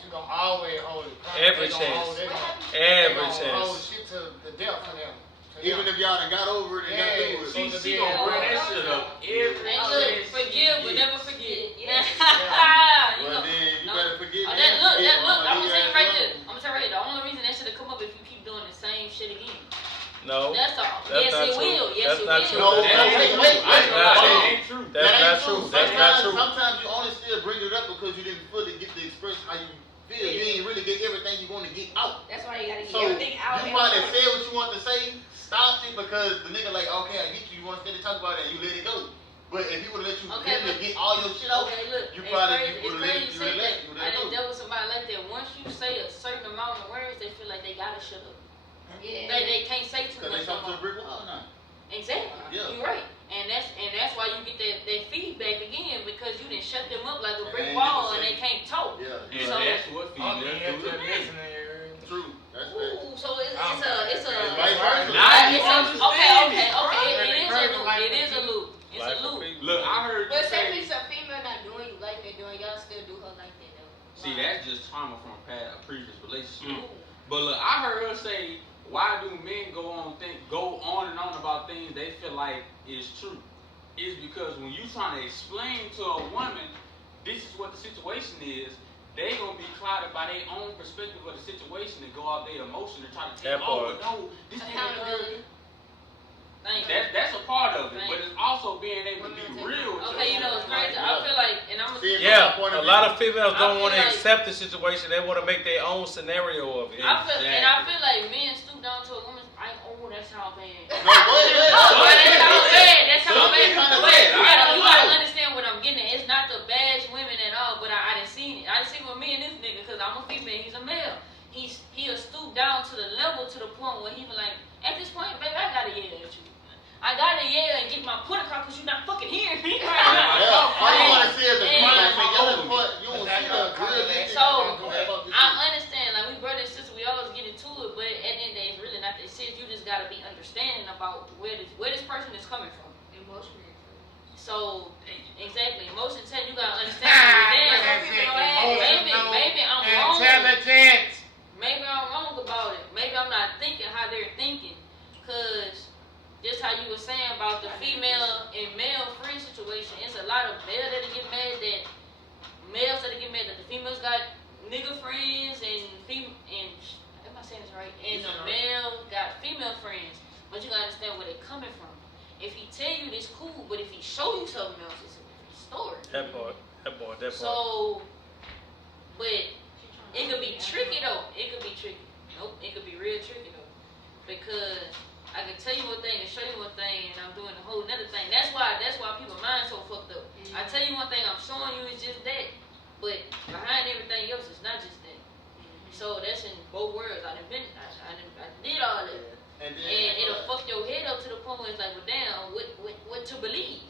She gonna always hold it. Every They gonna chance. hold- they gonna- Every they gonna hold chance. shit to the death for them. even if y'all done got over it and got Yeah, through it. she gonna bring that shit up every Hey, time look, she forgive but gets- never forget. Yes. You Well know, then you no. better forget Oh, that. look, Forget I'm all gonna these tell you ass right wrong. there. I'm gonna tell you right there. The only reason that should have come up if you keep doing the same shit again. No. That's all. That's Yes, not it true. will. Yes, That's it not will. true. No, That ain't wait, true. wait, I ain't gonna lie, That's that not ain't true. That's That not ain't true. true. That's not true. Sometimes you only still bring it up because you didn't fully get to express how you feel. You ain't really get everything you want to get out. That's why you gotta get So everything out. you probably said what you want to say, stopped it because the nigga like, okay, I get you. You want to talk about it, and you let it go. But if he would have let you Okay, really but- get all your shit out, Okay, look. you it's probably crazy, would it's have let crazy it. you say that. You I let it done go. dealt with somebody like that. Once you say a certain amount of words, they feel like they gotta shut up. Yeah. They can't say too Because they much talk to no a more. brick wall now. Exactly. Yeah. You're right. And that's why you get that feedback again because you didn't shut them up like a And brick they wall didn't and say- they can't talk. Yeah. And So- that's what I'm females here do to to men. listen to you. True. That's fact. Ooh, so it's I'm a It's vice versa. Now you it's a, understand okay, it. it is a Right. loop. It is a loop. It's Life a for loop. people. Look, I heard you But say say. if it's a female not doing you like they're doing, y'all still do her like that though. See, that's just trauma from a previous relationship. Ooh. But look, I heard her say, why do men go on and on about things they feel like is true? It's because when you trying to explain to a woman, this is what the situation is, they gonna be clouded by their own perspective of the situation and go out their emotion and try to That take, part. but no, this ain't the Accountability. Thank you. That's a part of it, Thank but it's also being able to be real with Okay, you know it's yourself. crazy. I feel like, and I'm See, gonna. Yeah, Point of a view. lot of females I don't feel want to like- accept the situation. They want to make their own scenario of it. I feel, and I Exactly. feel like men stoop down to a woman's. That's how bad. No, go ahead. Oh, that's how bad. That's how Some bad. kinda But bad. you gotta understand what I'm getting at. It's not to bash women at all, but I done seen it. I done seen it with me and this nigga, cause I'm a female, he's a male. He'll stoop down to the level to the point where he be like, at this point, baby, I gotta yell at you. I gotta yell and get my point across cause you not fucking hearing me. Yeah, all you want to see is the And- front. Man, y'all put, you don't see the real thing. So, about this I shit. understand, like we brother and sister, we always get into it, but at the end of the day, it's really not that serious. You just gotta be understanding about where this person is coming from. Emotionally. So, exactly, emotion tell you gotta understand. Maybe I'm wrong. Intelligence. Maybe I'm wrong about it. Maybe I'm not thinking how they're thinking. male that'll get mad that males that'll get mad that the females got nigga friends and am I saying this right? And the male got female friends. But you gotta understand where they're coming from. If he tell you this cool, but if he show you something else, it's a different story. That part. So, but it could be tricky though. It could be tricky. Nope, it could be real tricky though. Because I can tell you one thing and show you one thing, and I'm doing a whole another thing. That's why people's minds so fucked up. I tell you one thing, I'm showing you it's just that, but behind everything else, it's not just that. So that's in both worlds. I did all that, and it'll fuck your head up to the point where it's like, well, damn, what to believe?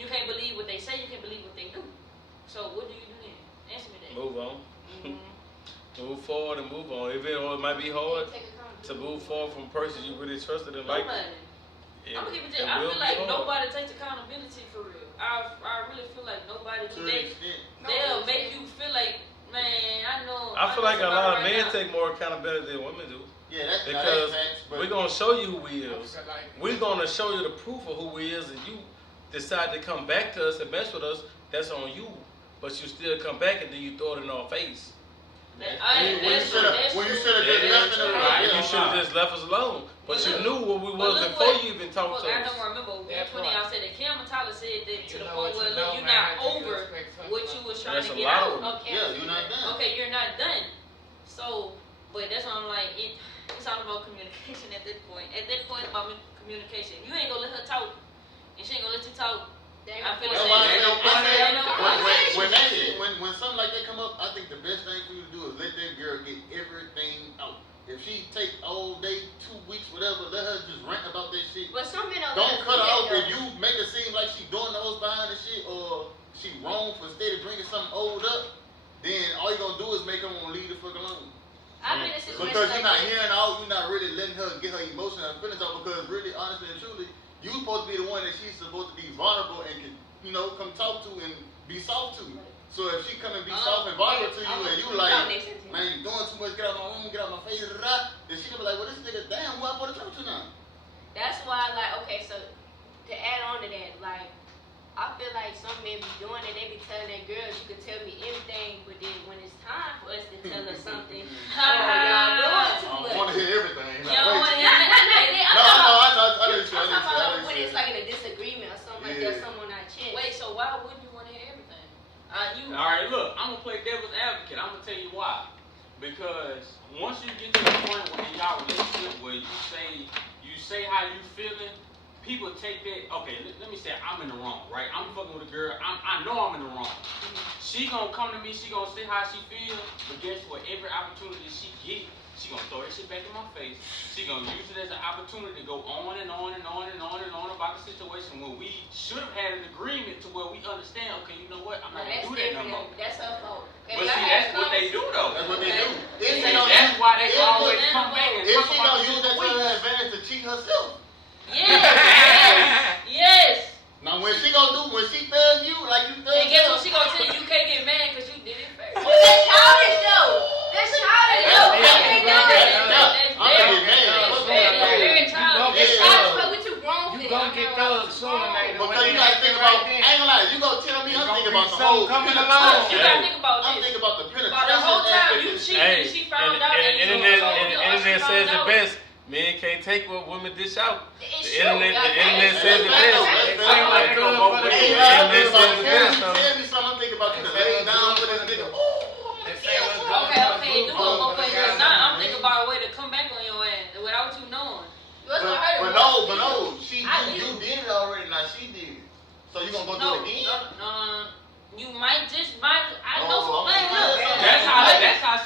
You can't believe what they say. You can't believe what they do. So what do you do then? Answer me that. Move on. Move forward and move on. Even though it might be hard to move forward from a person you really trusted and like. I'm gonna keep it. I feel like nobody takes accountability for real. I really feel like nobody. They'll make you feel like, man, I know. I feel like a lot of men take more accountability than women do. Yeah, that's because facts, we're gonna show you who he is. We're gonna show you the proof of who he is, and you decide to come back to us and mess with us. That's on you. But you still come back and then you throw it in our face. When you should have just left it alone. You should have just left us alone. But you knew what we was before you even talked to us. I don't remember. 120, I said that Cam and Tyler said that to the point where, look, you're not over what you was trying to get out. Yeah, you're not done. Okay, you're not done. So, but that's why I'm like, it's all about communication at that point. At that point, it's about communication. You ain't gonna let her talk, and she ain't gonna let you talk. I feel the same. When something like that come up, I think the best thing for you to do is let that girl get everything out. If she take all day, 2 weeks, whatever, let her just rant about that shit. But some men don't cut her off. If you make it seem like she doing the most behind the shit, or she wrong for steady bringing something old up, then all you gonna do is make her want to leave the fuck alone. I've been in a situation because you're like not hearing out, you're not really letting her get her emotions and feelings out. Because really, honestly and truly, you supposed to be the one that she's supposed to be vulnerable and can, come talk to and be soft to. So if she come and be soft and vulnerable to you, and you like, man, you doing too much, get out my room, get out my face, then she gonna be like, well, this nigga, damn, who I supposed to talk to now? That's why, okay, so to add on to that, I feel like some men be doing it. They be telling their girls, you can tell me anything, but then when it's time for us to tell her something, y'all doing too much. I want to hear everything. You don't want to hear everything. I'm talking about when it's like in a disagreement or something like that, someone not chance. Wait, so why wouldn't you want to hear everything? All right, look, I'm gonna play devil's advocate. I'm gonna tell you why. Because once you get to the point where in y'all relationship where you say how you feeling, people take that. Okay, let me say I'm in the wrong, right? I'm fucking with a girl. I know I'm in the wrong. She gonna come to me. She gonna say how she feel. But guess what? Every opportunity she get, she gonna throw that shit back in my face. She gonna use it as an opportunity to go on and on and on and on and on about the situation when we should have had an agreement to where we understand. Okay, you know what? I'm not gonna do that no more. That's her fault. But see, that's what they do though. That's what they do. That's why they always come back and if talk she about don't use that to her advantage to cheat herself. Yes. Now when she thug you like you thug. And guess what? She gonna tell you you can't get mad because you did it first. Well, that's childish though. That's childish though. Very childish. It's childish, but what you wrong for? You gonna get thugs sooner or later. Because you gotta think about. I ain't gonna lie. You gonna tell me I'm thinking about the whole coming along. You gotta think about I'm this. thinking about the penetration. About the whole time you cheated, she found out that you internet says the best. Men can't take what women dish out. It's The internet says the best. Hey, Internet says the best. Tell me something. I'm thinking about you to lay down for this nigga. Okay, do it. Now I'm thinking about a way to come back on your ass without you knowing. But no. You did it already. Now she did it. So you gonna go do it again? No. You might. I know some Oh, look. That's how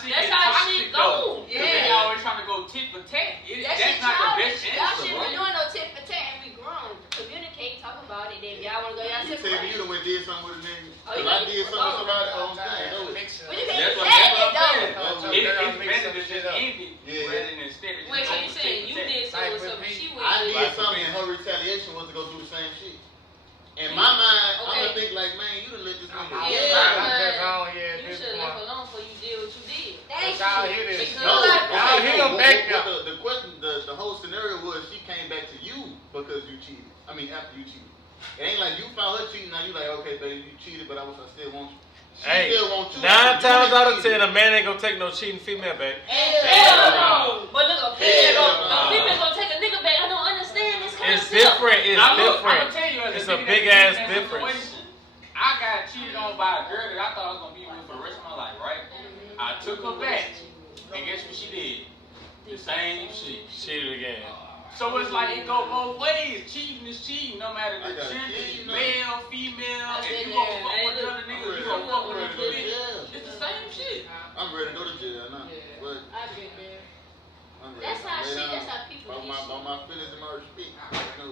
she go. Yeah. They always trying to go tit for tat. That's not the best Y'all answer. shouldn't be doing no tit for tat and we grown. Communicate, talk about it. Then y'all wanna go y'all You separate. tell me you done went did something with a nigga. Oh, Cause you I did? did something with somebody. But you That's can't what say it I'm though. saying. It's better to just end it Yeah. rather than instead of Wait, so you just saying you did something with something she went I do? did something and her retaliation was to go do the same shit. In my mind, I'm gonna think like, man, you done let this nigga. You should have left alone before you did what you did. Thank Y'all you. hear this? No, The the question, the whole scenario was she came back to you because you cheated. I mean, after you cheated. It ain't like you found her cheating. Now you like, okay, baby, you cheated, but I still want you. She Hey, still want you. 9 times You out of cheated. 10, a man ain't gonna take no cheating female back. Hell no. But look, a female no. gonna take a nigga back. I don't understand this concept. It's different. It's Now, look, different. I'ma tell you, as It's a nigga big that's ass in that difference. situation, I got cheated on by a girl that I thought I was gonna be with for the rest of my life, right? I took her back, and guess what she did? The same shit. Cheated again. So it's like it go both ways. Cheating is cheating, no matter I the gotta gender, kill you, male, female. I've If been you gonna there. fuck Hey, with the look, other nigga, I'm you gonna fuck with ready the to go to bitch. jail. It's the same shit. I'm ready to go to jail now. Yeah. But I've been there. I'm ready That's to how lay shit. down That's how people on get my, shit. on my feelings and my respect. No,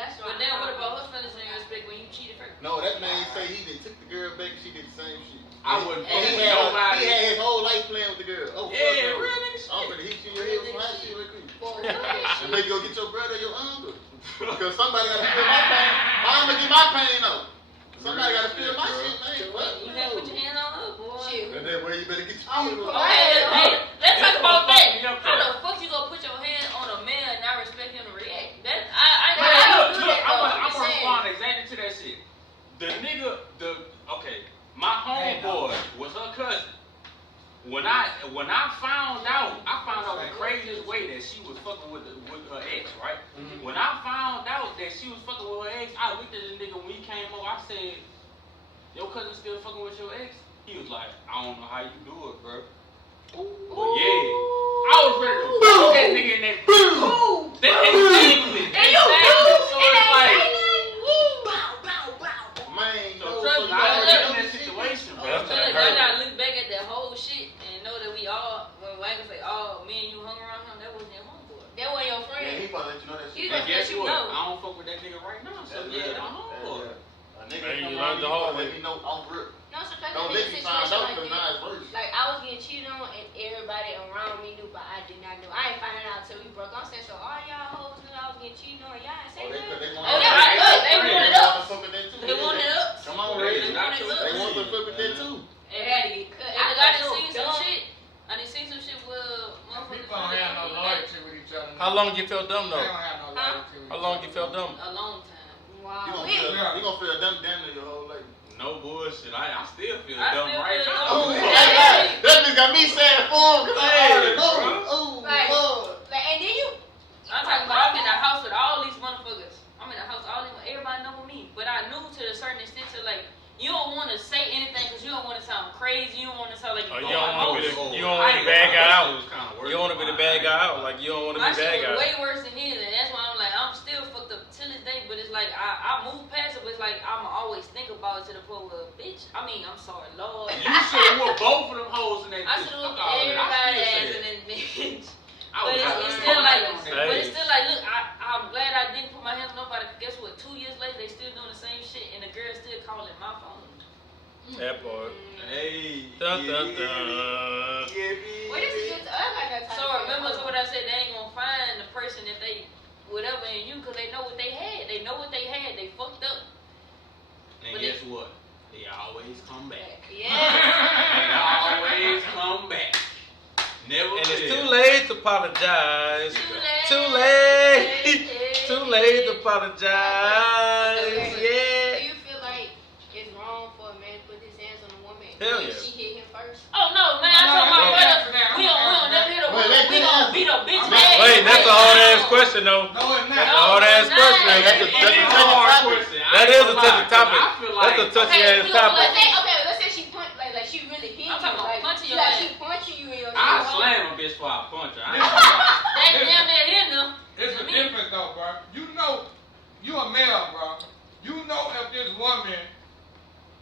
That's why. But then what about her feelings and your respect when you cheated first? no, that man say he done took the girl back. She did the same shit. I wouldn't fuck He with had, nobody. he had his whole life playing with the girl. Oh, fuck Yeah, no. real nigga I'm shit. gonna hit you in your head with my shit real quick. For what? And maybe go get your brother or your uncle. Because somebody gotta feel my pain. I'm gonna get my pain out. Somebody gotta feel my shit, man. You gotta put your hand on her, boy. Shit. And then where you better get your I'm feelings cool. out. Hey, let's talk about that. Fuck me up, How though. the fuck you gonna put your hand on a man and not respect him to react? That But I Look, do look, that, I'm though. gonna I'm saying. respond exactly to that shit. The nigga, my homeboy was her cousin. When I found out the craziest way that she was fucking with her ex, right? Mhm. When I found out that she was fucking with her ex, I looked at the nigga when he came over. I said, "Your cousin still fucking with your ex?" He was like, "I don't know how you do it, bro." But yeah, I was ready to boom that nigga in that boom. Exactly. So it's like. Man, So no, trust so me, you I gotta was get in them that shit. situation, bro. That's So what y'all hurt. gotta look back at that whole shit and know that we all, when Wagner say, "Oh, me and you hung around him," that wasn't your homeboy. That was your Yeah, friend. he probably let you know that You shit. And just guess let you what? know. I don't fuck with that nigga right now. So yeah, I'm homeboy. A nigga Hey, come you around learned the you, hard let way. me know I'm real. No, sometimes Don't I let be me in a find situation out like because that. now it's worse. Like I was getting cheated on and everybody around me knew, but I did not know. I ain't finding out till we broke. I'm saying, so all y'all hoes knew I was getting cheated on. Y'all ain't say Oh, nothing. they Oh, yeah, right, good. They want it up. fuck with that too. They want it up. Come on, They Ray. is not They your They want to friend, fuck with that man. too. It had to get cut. And I done felt seen so some dumb. shit. I done seen some shit where motherfuckers. People don't have no loyalty with each other. How long you felt dumb They though? don't have no loyalty with How each long other. you felt dumb? A long time. Wow. You We- gonna feel dumb damn near your whole life. No bullshit. I still feel I dumb still right feel now. dumb. Oh, Hey. that bitch got me saying full because I already know. bro. Oh, Like, Lord. like, and then you. I'm talking about I'm in the house with all these motherfuckers. I'm in the house, everybody know me. But I knew to a certain extent to like, you don't want to say anything because you don't want to sound crazy. You don't want to sound like Oh, you're you don't going want to be emotional. the, you don't want to be the bad guy out. You You don't want to be the bad guy out. Like you don't want to My be bad shit was guy. way worse than his, and that's why I'm like, I'm still fucked up till this day. But it's like I moved past it, but it's like I'ma always think about it to the point where, bitch. I mean, I'm sorry, Lord. You should have whooped both of them hoes in that I bitch. should Fuck have all that. everybody I ass still in say this bitch. it. But it's was still like, on that. but it's still like, look, I'm glad I didn't put my hands on nobody. Guess what? 2 years later, they still doing the same shit, and the girl still calling my phone. That part. Hey. Dun, dun, yeah, dun. yeah, bitch. What is it? I got that type So of remember thing. what I said? They ain't gonna find the person that they whatever in you because they know what they had. They know what they had. They fucked up. And But guess what? They always come back. Yeah. They always come back. Never And it's fail. too late to apologize. Too Too late. late. Too late to apologize. Do Yeah. you feel like it's wrong for a man to put his hands on a woman Hell when yeah. she hit him first? Oh no, man! I told my No, brother, answer that. we don't never hit a Wait, woman. let We me gonna answer. beat a bitch Wait, ass. Wait, that's a hard ass question though. No, it's That's a not. hard ass No, question. it's not. That's a It is a touchy hard topic. question. I That ain't is a gonna touchy lie, 'cause topic. I feel That's a like touchy Okay, ass we gonna topic. Let's say she punch like she really hit you. I'm talking about like, punching she, your like ass. she punching you in your I shit. slam a bitch before I punch her. I ain't gonna lie. That damn near him though. It's a difference though, bro. You know, you a male, bro. You know if this woman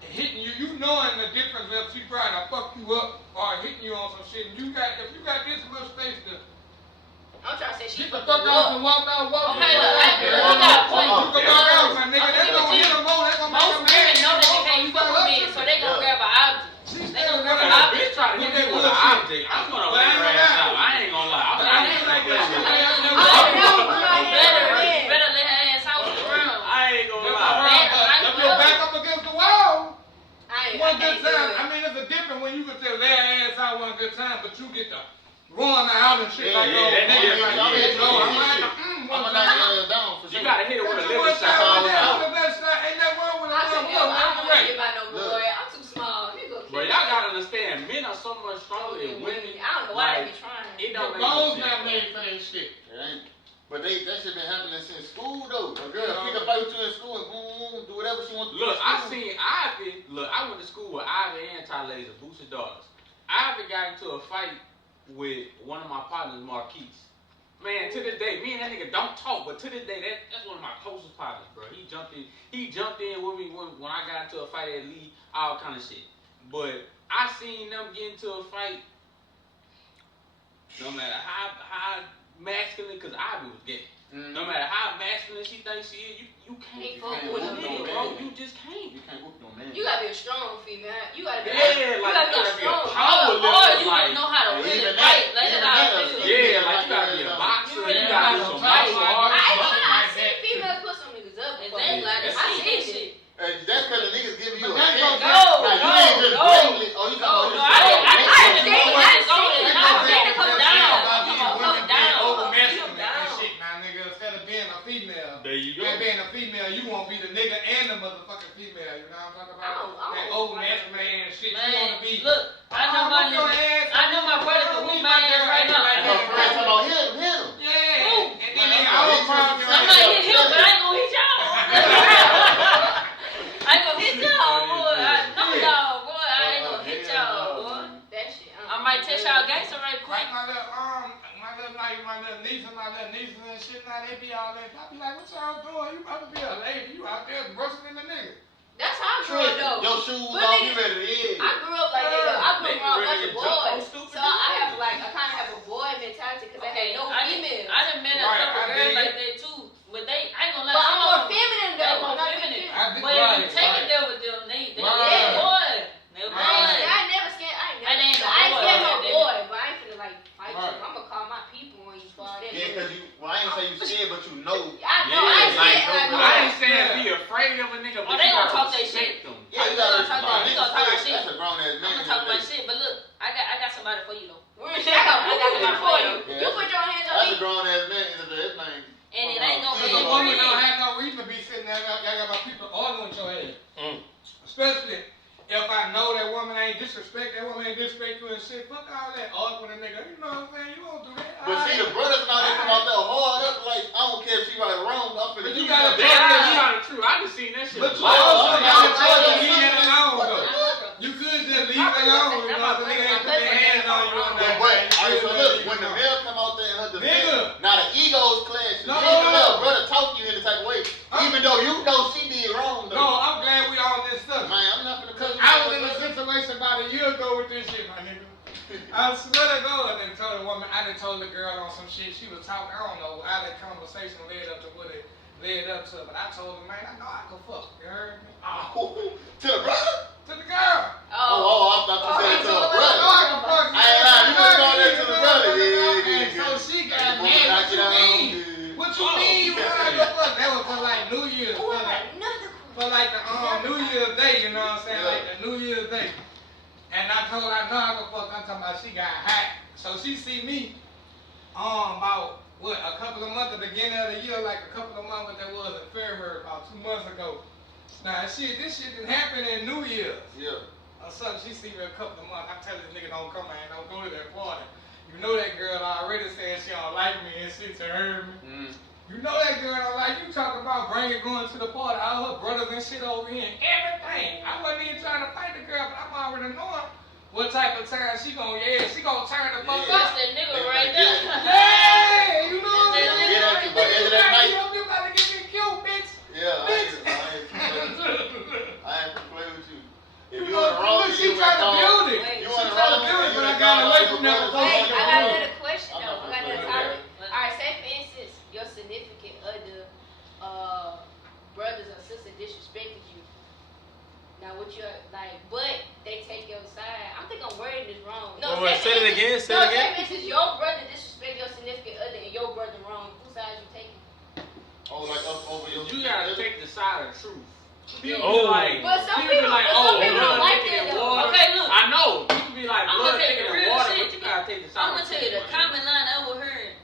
hitting you, you knowing the difference if she trying to fuck you up or hitting you on some shit. And if you got this little space to I'm trying to say she get the fucked fuck you out up. and walk out, walk Okay, out. look, You we got a point. can walk out, my nigga. I'm That's gonna gonna give hit you- them more. That's gonna make Most them women mad. know that they can't You fuck gotta with me, up so they gonna Yeah. grab an object. She They gonna still grab If an a object. bitch try to hit me with an object, I'm gonna But I let ain't her gonna ass lie. out. I ain't gonna lie. I'm Nah, not that gonna ain't play good. with I you. don't know. You better let her ass out the ground. I ain't gonna If lie. your back up against the wall, I one can't good do time. it. I mean, it's a different when you can tell their ass out one good time, but you get to run out and shit Yeah, like yeah, oh, that's nigga, different. like, Yeah, no, I'm yeah, like, yeah. I'm one gonna time. knock your ass down for You sure. gotta hit her with a That's liver one shot. time, all but out. then go, I don't want to right. get by no Look. boy. I'm too small. You go But y'all gotta understand, men are so much stronger than women. I don't know why Like, they be trying. It The don't make no bones sense. not made for that shit. It ain't. But that shit been happening since school though. A girl pick a fight with you in school and boom, do whatever she wants to do. Look, in I school. seen Ivy. Look, I went to school with Ivy and Ty Laser, Booster daughters. Ivy got into a fight with one of my partners, Marquise. Man, to this day, me and that nigga don't talk, but to this day, that's one of my closest partners, bro. He jumped in with me when I got into a fight at Lee, all kind of shit. But I seen them get into a fight. No matter how masculine, cause Ivy was gay. No matter how masculine she thinks she is, you can't fuck with a nigga, bro. You just can't. You can't whoop no man. You gotta be a strong female. You gotta be. Yeah, like you gotta be a power Or level, you like don't know how to really even fight. that, Like even that's how I that, feel. yeah, like you gotta be a boxer. You really You gotta do gotta some fight. martial arts. I ain't gonna lie. I Like seen that. females put some niggas up. Exactly, like That's I it. seen shit. That's because the niggas giving you But a that hint. goes Like, back- you ain't just blatantly. Oh, you talking No, about I this didn't. shit. I didn't go there. That No, goes I back didn't to come that down. shit about Come these on, women come being down. over-masculine Come and down. shit, now, nigga. Instead of being a female, There you go. and being a female, you won't be the nigga and the motherfucking female. You know what I'm talking about? That over-masculine shit. You Man, wanna be. look, I know my whoop your nigga. ass. I know my brother can whoop my ass right now. Like Her friends talking about him. Yeah. Who? And then they all proud of I might hit him, but I ain't gonna hit y'all. I ain't gonna hit y'all, boy. I know y'all, boy. I ain't gonna hit y'all, boy. That shit. I might test y'all gangster right quick. Like my little niece and my little nieces and shit, now they be all that. I be like, what y'all doing? You about to be a lady. You out there brustling in the nigga. That's how I grew up though. Your shoes But off, nigga, you ready to eat. I grew up like that though. I grew up around a bunch of Nigga ready to jump on boys. stupid So I have niggas. like, I kind of have a boy mentality because I had no females. I done met a Right, couple I girls did. like that too. But I ain't gonna lie. But I'm some more of them- feminine They though. more I'm not feminine. feminine. I did- But if you right, take right. it there with them, they Right. boy. They boy. Right. I ain't never scared. I ain't And ain't never. no I ain't boy scared no like that. boy, but I ain't finna like fight Right. you. I'm gonna call my people when you fall that. Yeah, because you, well, I ain't say you scared, but you know. I know. Yeah, I ain't like, scared. Like, no, I ain't saying be afraid of a nigga, but Oh, they you gonna gotta talk they respect shit. them. Yeah, you We gotta gonna talk about- we gonna talk about shit. That's a grown ass man. I'm gonna talk about shit, but look, I got somebody for you though. I got somebody for you. Yeah, You put your hands on That's a me. grown ass man. That thing. And it ain't gonna be Cause a a woman don't breeze. have no reason to be sitting there. Y'all got my people arguing with your ass. Mm. Especially if I know that woman ain't disrespect you and shit. Fuck all that arguing with a nigga. You know what I'm saying? You won't do that. But see, the brothers now they come out there hard up. Like, I don't care if she right or wrong. I'm finna But you do gotta something. That's kind of true. I just seen that shit. But you a lot. also Yeah, gotta try to yeah, leave it alone What the though. fuck? You could just leave it alone. You know, the nigga ain't put their hands on you on that. But, thing. alright, You so could look, leave when it the alone. male come out there and her defense, Nigga. now the ego's clashing. No, You ain't gonna no. let a brother talk to you in the type of way. Even though you know she did wrong though. No, I'm glad we on this stuff. Man, I'm not gonna cut you. I was in a situation about a year ago with this shit, my nigga. I swear to God, I done told a woman, I done told the girl on some shit. She was talking, I don't know how that conversation led up to what it led up to, but I told her, man, I know I can fuck. You heard me? Oh, to the brother? To the girl. Oh, I thought you said it to her brother. I can fuck. I ain't lying, you was going there to the brother. And Yeah. so she got mad. What you mean? What you mean? You wanna go fuck? That was for like New Year's. Ooh, For I got like, another for like the New Year's Day, you know what I'm saying? Yeah. Like the New Year's Day. And I told her, I know I can fuck. I'm talking about she got hot. So she see me about what, a couple of months, the beginning of the year, like a couple of months, what that was in February, about 2 months ago. Now shit, this shit didn't happen in New Year's. Yeah. Or something, she see me a couple of months. I tell this nigga don't come and don't go to that party. You know that girl already said she don't like me and shit to her. You know that girl don't like you. Talking about going to the party, all her brothers and shit over here and everything. I wasn't even trying to fight the girl, but I'm already knowing what type of time she gonna turn the fuck That's up. that nigga right there. Yeah, you know what I'm That's saying? Yeah, Like, but end of that night- you about to get me killed, bitch. Yeah, Bitch. I ain't gonna play with you. If You you know, in the wrong, look, she you trying to went build it. Wait, You She in the trying to wrong, build it, you but I done got got away all from your that. brothers. Wait, I got Oh, another question I'm though. not I got gonna another play topic. with Alright, say for instance, your significant other, brothers or sisters disrespected you. Now what you like, but they take your side. I think I'm wording this wrong. No, Wait, say it again, say it again. Say for instance, your brother disrespect your significant other and your brother wrong. Whose side you taking? Oh, like up over your. You gotta take the side of truth. People Oh. be like, But some people be people- like, but oh, some people blood don't like thicker that, than though. water. Okay, look. I know. People be like, I'm blood gonna tell thicker you the than real water, shit. but you gotta take the side I'm of gonna tell you the truth. common line I overheard.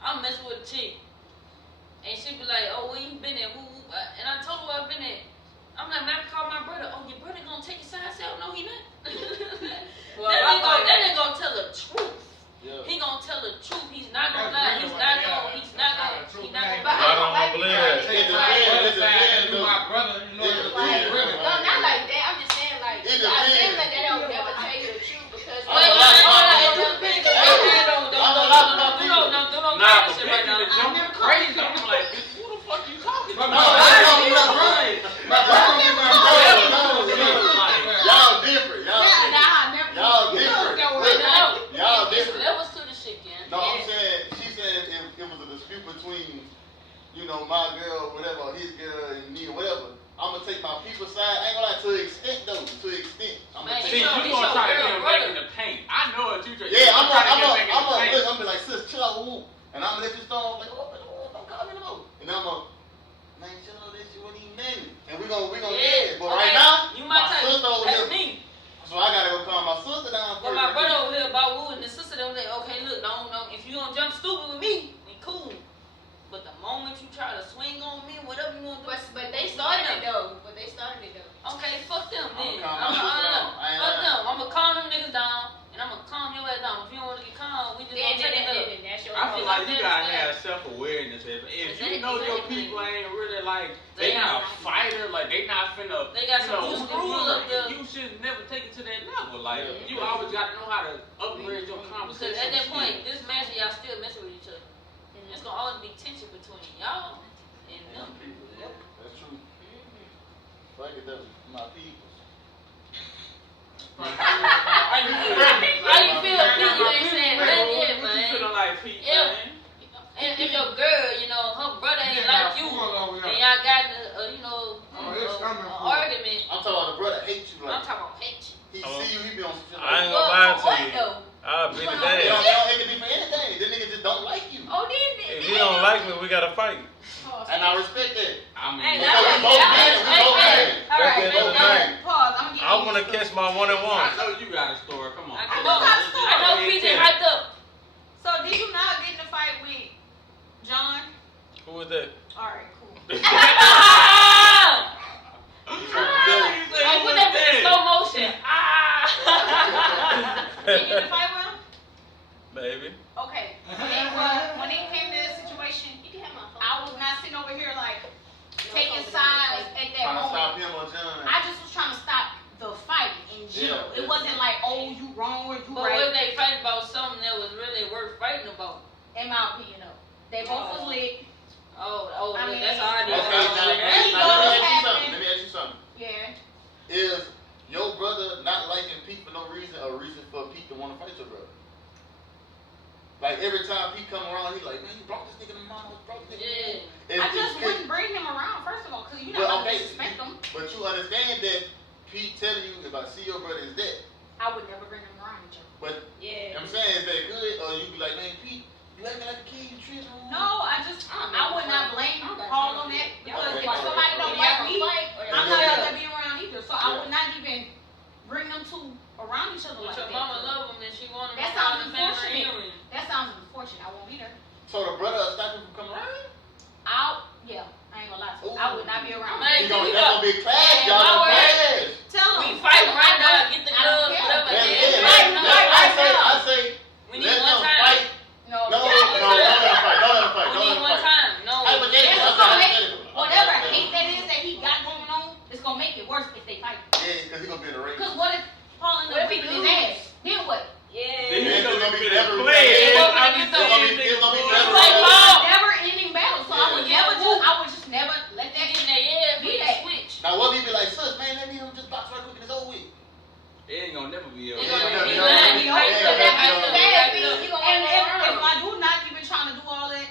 I'm messing with a chick, and she be like, "Oh, where you been at?" And I told her where I've been at. I'm my girl, whatever, or his girl and me or whatever, I'm gonna take my people's side. I ain't gonna lie, to an extent though. To an extent. I'm gonna Man, See, take you it's gonna your try to girl, get him back in the paint. I know what you trying. Yeah, I'm trying to get back in the gonna paint. be like, sis, chill out, woo. And I'm gonna let you start like, oh, don't call me no more. And I'm gonna, man, chill out, this shit wasn't even nothing. And we gonna Yeah. But right now, you my my type. sister over That's here. me. So I gotta go calm my sister down But first. my brother over here about Woo and the sister, they was like, okay, look, don't know if you gonna jump stupid with me, then cool. But the moment you try to swing on me, whatever you want to do, But they started it though. okay, fuck them then. I'ma calm my sister down. I ain't Fuck lying. them. I'ma calm them niggas down, and I'ma calm your ass down. If you don't want to get calm, we just gonna take it up. That's your I feel like you gotta understand. have self-awareness. If you Exactly. know your people ain't really like, they not a fighter, like they not finna, They got you some know, loose screws up there. you should never take it to that level. Like, Yeah. you always gotta know how to upgrade your conversation. Because at that skills. point, this match, y'all still messing with each other. It's gonna always be tension between y'all and them. That's true. Fuck it though, my people. How you feel, Pete? You ain't saying nothing yet, What you man. feeling like, Pete, Yeah. man? And if your girl, you know, her brother ain't like you, and y'all got an argument, I'm talking about the brother hate you I'm like. talking about hate you. He see you, he be on some shit I ain't like. gonna lie What to you. though? I'll beat his They ass. don't hate me for anything. This nigga just don't like you. Oh, If he don't like me, we gotta fight. And I respect that. I mean, Hey, Because we both men, we both men. Alright, That's both men. pause. I'm gonna get I wanna catch my I one-on-one. know you got a story. Come on. I know PJ hyped up. So did you not get in a fight with John? Who was that? Alright, cool. I put that bitch in slow motion. Did you get in a fight with him? Baby. Okay. When it came to that situation, You can have my phone. I was not sitting over here like taking sides at that Trying to stop moment. him or John. I just was trying to stop the fight in general. Yeah. It wasn't like, oh, you wrong or you But was right. they fighting about something that was really worth fighting about? In my opinion, though. They both was lit. Oh, I mean, that's all I Okay, did. now let me ask you something. Yeah. Is your brother not liking Pete for no reason a reason for Pete to want to fight your brother? Like every time Pete come around, he like, man, you brought this nigga to mama, brought this nigga. Yeah. I just wouldn't bring him around, first of all, because you're not Well, going to okay, disrespect him. But you understand that Pete telling you if I see your brother is dead. I would never bring him around each other. But Yeah. I'm saying, is that good? Or you be like, man, Pete, you acting like a kid, you tripping. No, I would not blame Paul on that because Okay. if somebody don't like me, I'm not Yeah. gonna be around either. So I would not even bring them two around each other But like your that. mama love him and she want him That around sounds the family unfortunate. reunion. That sounds unfortunate. I won't be there. So the brother will stop him from coming around? Yeah, I ain't gonna lie to you. I would not be around. Man, That's we gonna be class, Man, y'all. my word. Class. Tell We them. fight right now, get the I don't gloves, care. whatever. Yeah, Yeah, yeah. fight, no, Right I now. say, We need let one them time. fight. No, No, don't let them fight. Don't let them fight. We Don't need let them one fight. time. No. Hypothetical. That's I'm what's gonna make hypothetical. whatever hate that is that he got going on, it's gonna make it worse if they fight. Yeah, because he's gonna be in the race. Cause what if Paul ends What up if he beating his ass? Then what? Then Yeah, he it's gonna be forever. play. Yeah, I'm it's just gonna saying, be- it's gonna be boy. forever. Like It's Paul. a never-ending battle, so I would Yeah. just never let that Get in there, yeah, Be we that. switch. Now what if he be like, sis, man, let me just box right quick and it's over with. It ain't gonna never be They over. gonna Yeah, be yeah, lying, yeah, he hyped yeah, up, yeah, hyped up, yeah. hyped And up. if my dude not even trying to do all that,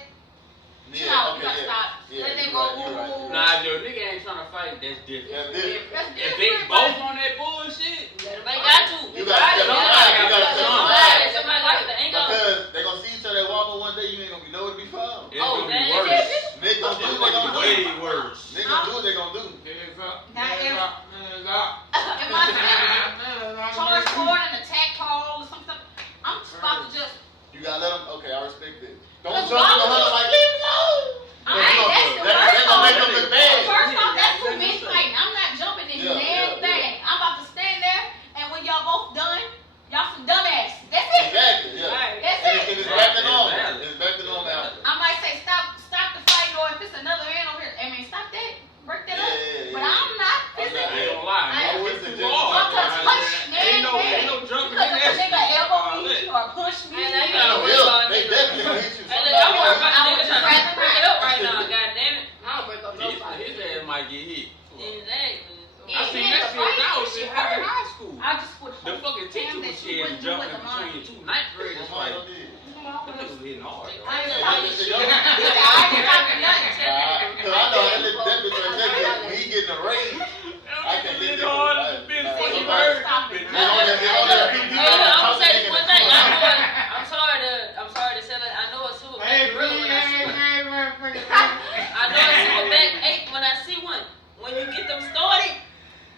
chill out, you gotta stop. Yeah, Let that you're go. right, you're right, you're right. Nah, if your nigga ain't trying to fight, that's different. That's different. That's If different. they but- both on that bullshit, They got to. You gotta step on that. You gotta step on Somebody, somebody like that. Ain't gonna. Because they gonna see each other at Walmart one day, you ain't gonna be nowhere to be found. it's Oh, gonna be man. worse. Niggas gonna do It's what they gonna gonna be do. way worse. Niggas gonna do what they gonna do. Hands up, Now, hands if- up, hands up. If my son charge forward an attack call or something, I'm just about to just. You gotta let them, okay, I respect it. Don't Let's jump in the go. hunt like, leave me alone. Alright, that's the That worst gonna make part. them look bad. First off, that's Yeah, two men fighting. I'm not jumping in Yeah, damn yeah, thing. I'm about to stand there, and when y'all both done, y'all some dumbass. That's it. Exactly, yeah. Right. That's And it. it's back to It's normal. valid. It's back to normal after. I might say stop the fight, or if it's another man over here, I mean stop that, break that up. Yeah. But I'm not I'm I not- physically. ain't gonna lie. I No, would it's too suggest hard. I'm gonna punch, man, Ain't no jumping Because in if a that nigga shit. elbow All me that. or push me, Hey, now you They gotta worry will. about They niggas. definitely gonna hit you. Hey, look, I'm worried about I niggas would trying to rather break it not. up right now. God damn it. I don't break up no fight. His ass might get hit. Exactly. Yeah, I seen he that had shit to fight. when I was Shit in hurt. high school. I just would The hope fucking teacher damn was that you scared to wouldn't do jump what in the mom between did. two ninth graders My fight. mama did. You know, Them niggas was hitting hard. though. I ain't Yeah, talking yeah, shit. yeah. I ain't talking nothing. Cause I know that bitch right there, he getting a raise. I can't let that hard go. as a bitch. Nah, Fuck nah, you nah. heard. Hey, look, I'm gonna say this one thing. I'm sorry to say that. I know a silverback Hey, gorilla when I see one. I know a silverback ape when I see one. When you get them started,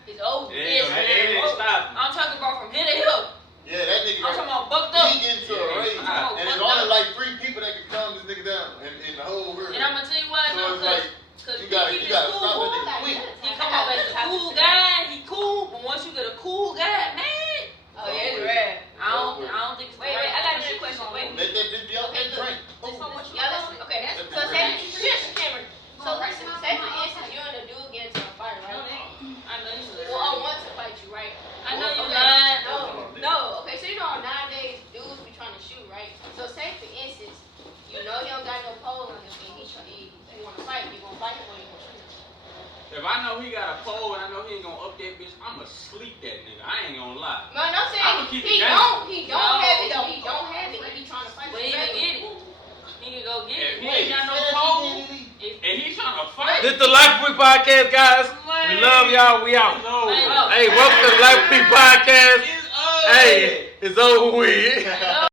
it's over. Yeah, It's over. stop. I'm talking about from here to here. Yeah, that nigga I'm talking right. about bucked up. He getting to a raise. I'm talking And about there's bucked only up. like 3 people that can calm this nigga down in the whole world. And I'm gonna tell you why. So No, it's like, cause you he gotta keep his stop cool. that nigga quick. He come up as a cool guy. He cool, but once you get a cool guy, man, Oh, yeah, it's rad. I don't think it's Wait, I got another question. Wait. Let that bitch be out there drink. Y'all listen. Okay, that's so Cameron. So listen, say for instance, you and a dude get into a fight, right? I know you. Well, I want to fight you, right? I know you Okay. lying. No. Okay, so you know nowadays dudes be trying to shoot, right? So say for instance, you know he don't got no pole on him, and he want to fight. You gonna fight him or you gonna shoot him? If I know he got a pole and I know he ain't gonna up that bitch, I'ma sleep that nigga. I ain't gonna lie. No, I'm saying I'ma keep he it don't down. have it though. He don't have it, and he trying to fight. But he can get it. He can go get If it. he ain't got no pole and he trying to fight, This the Life With Podcast, guys. We love y'all. We out. no. Man. Hey, welcome to the Life With Podcast. It's over. Hey, it's over with.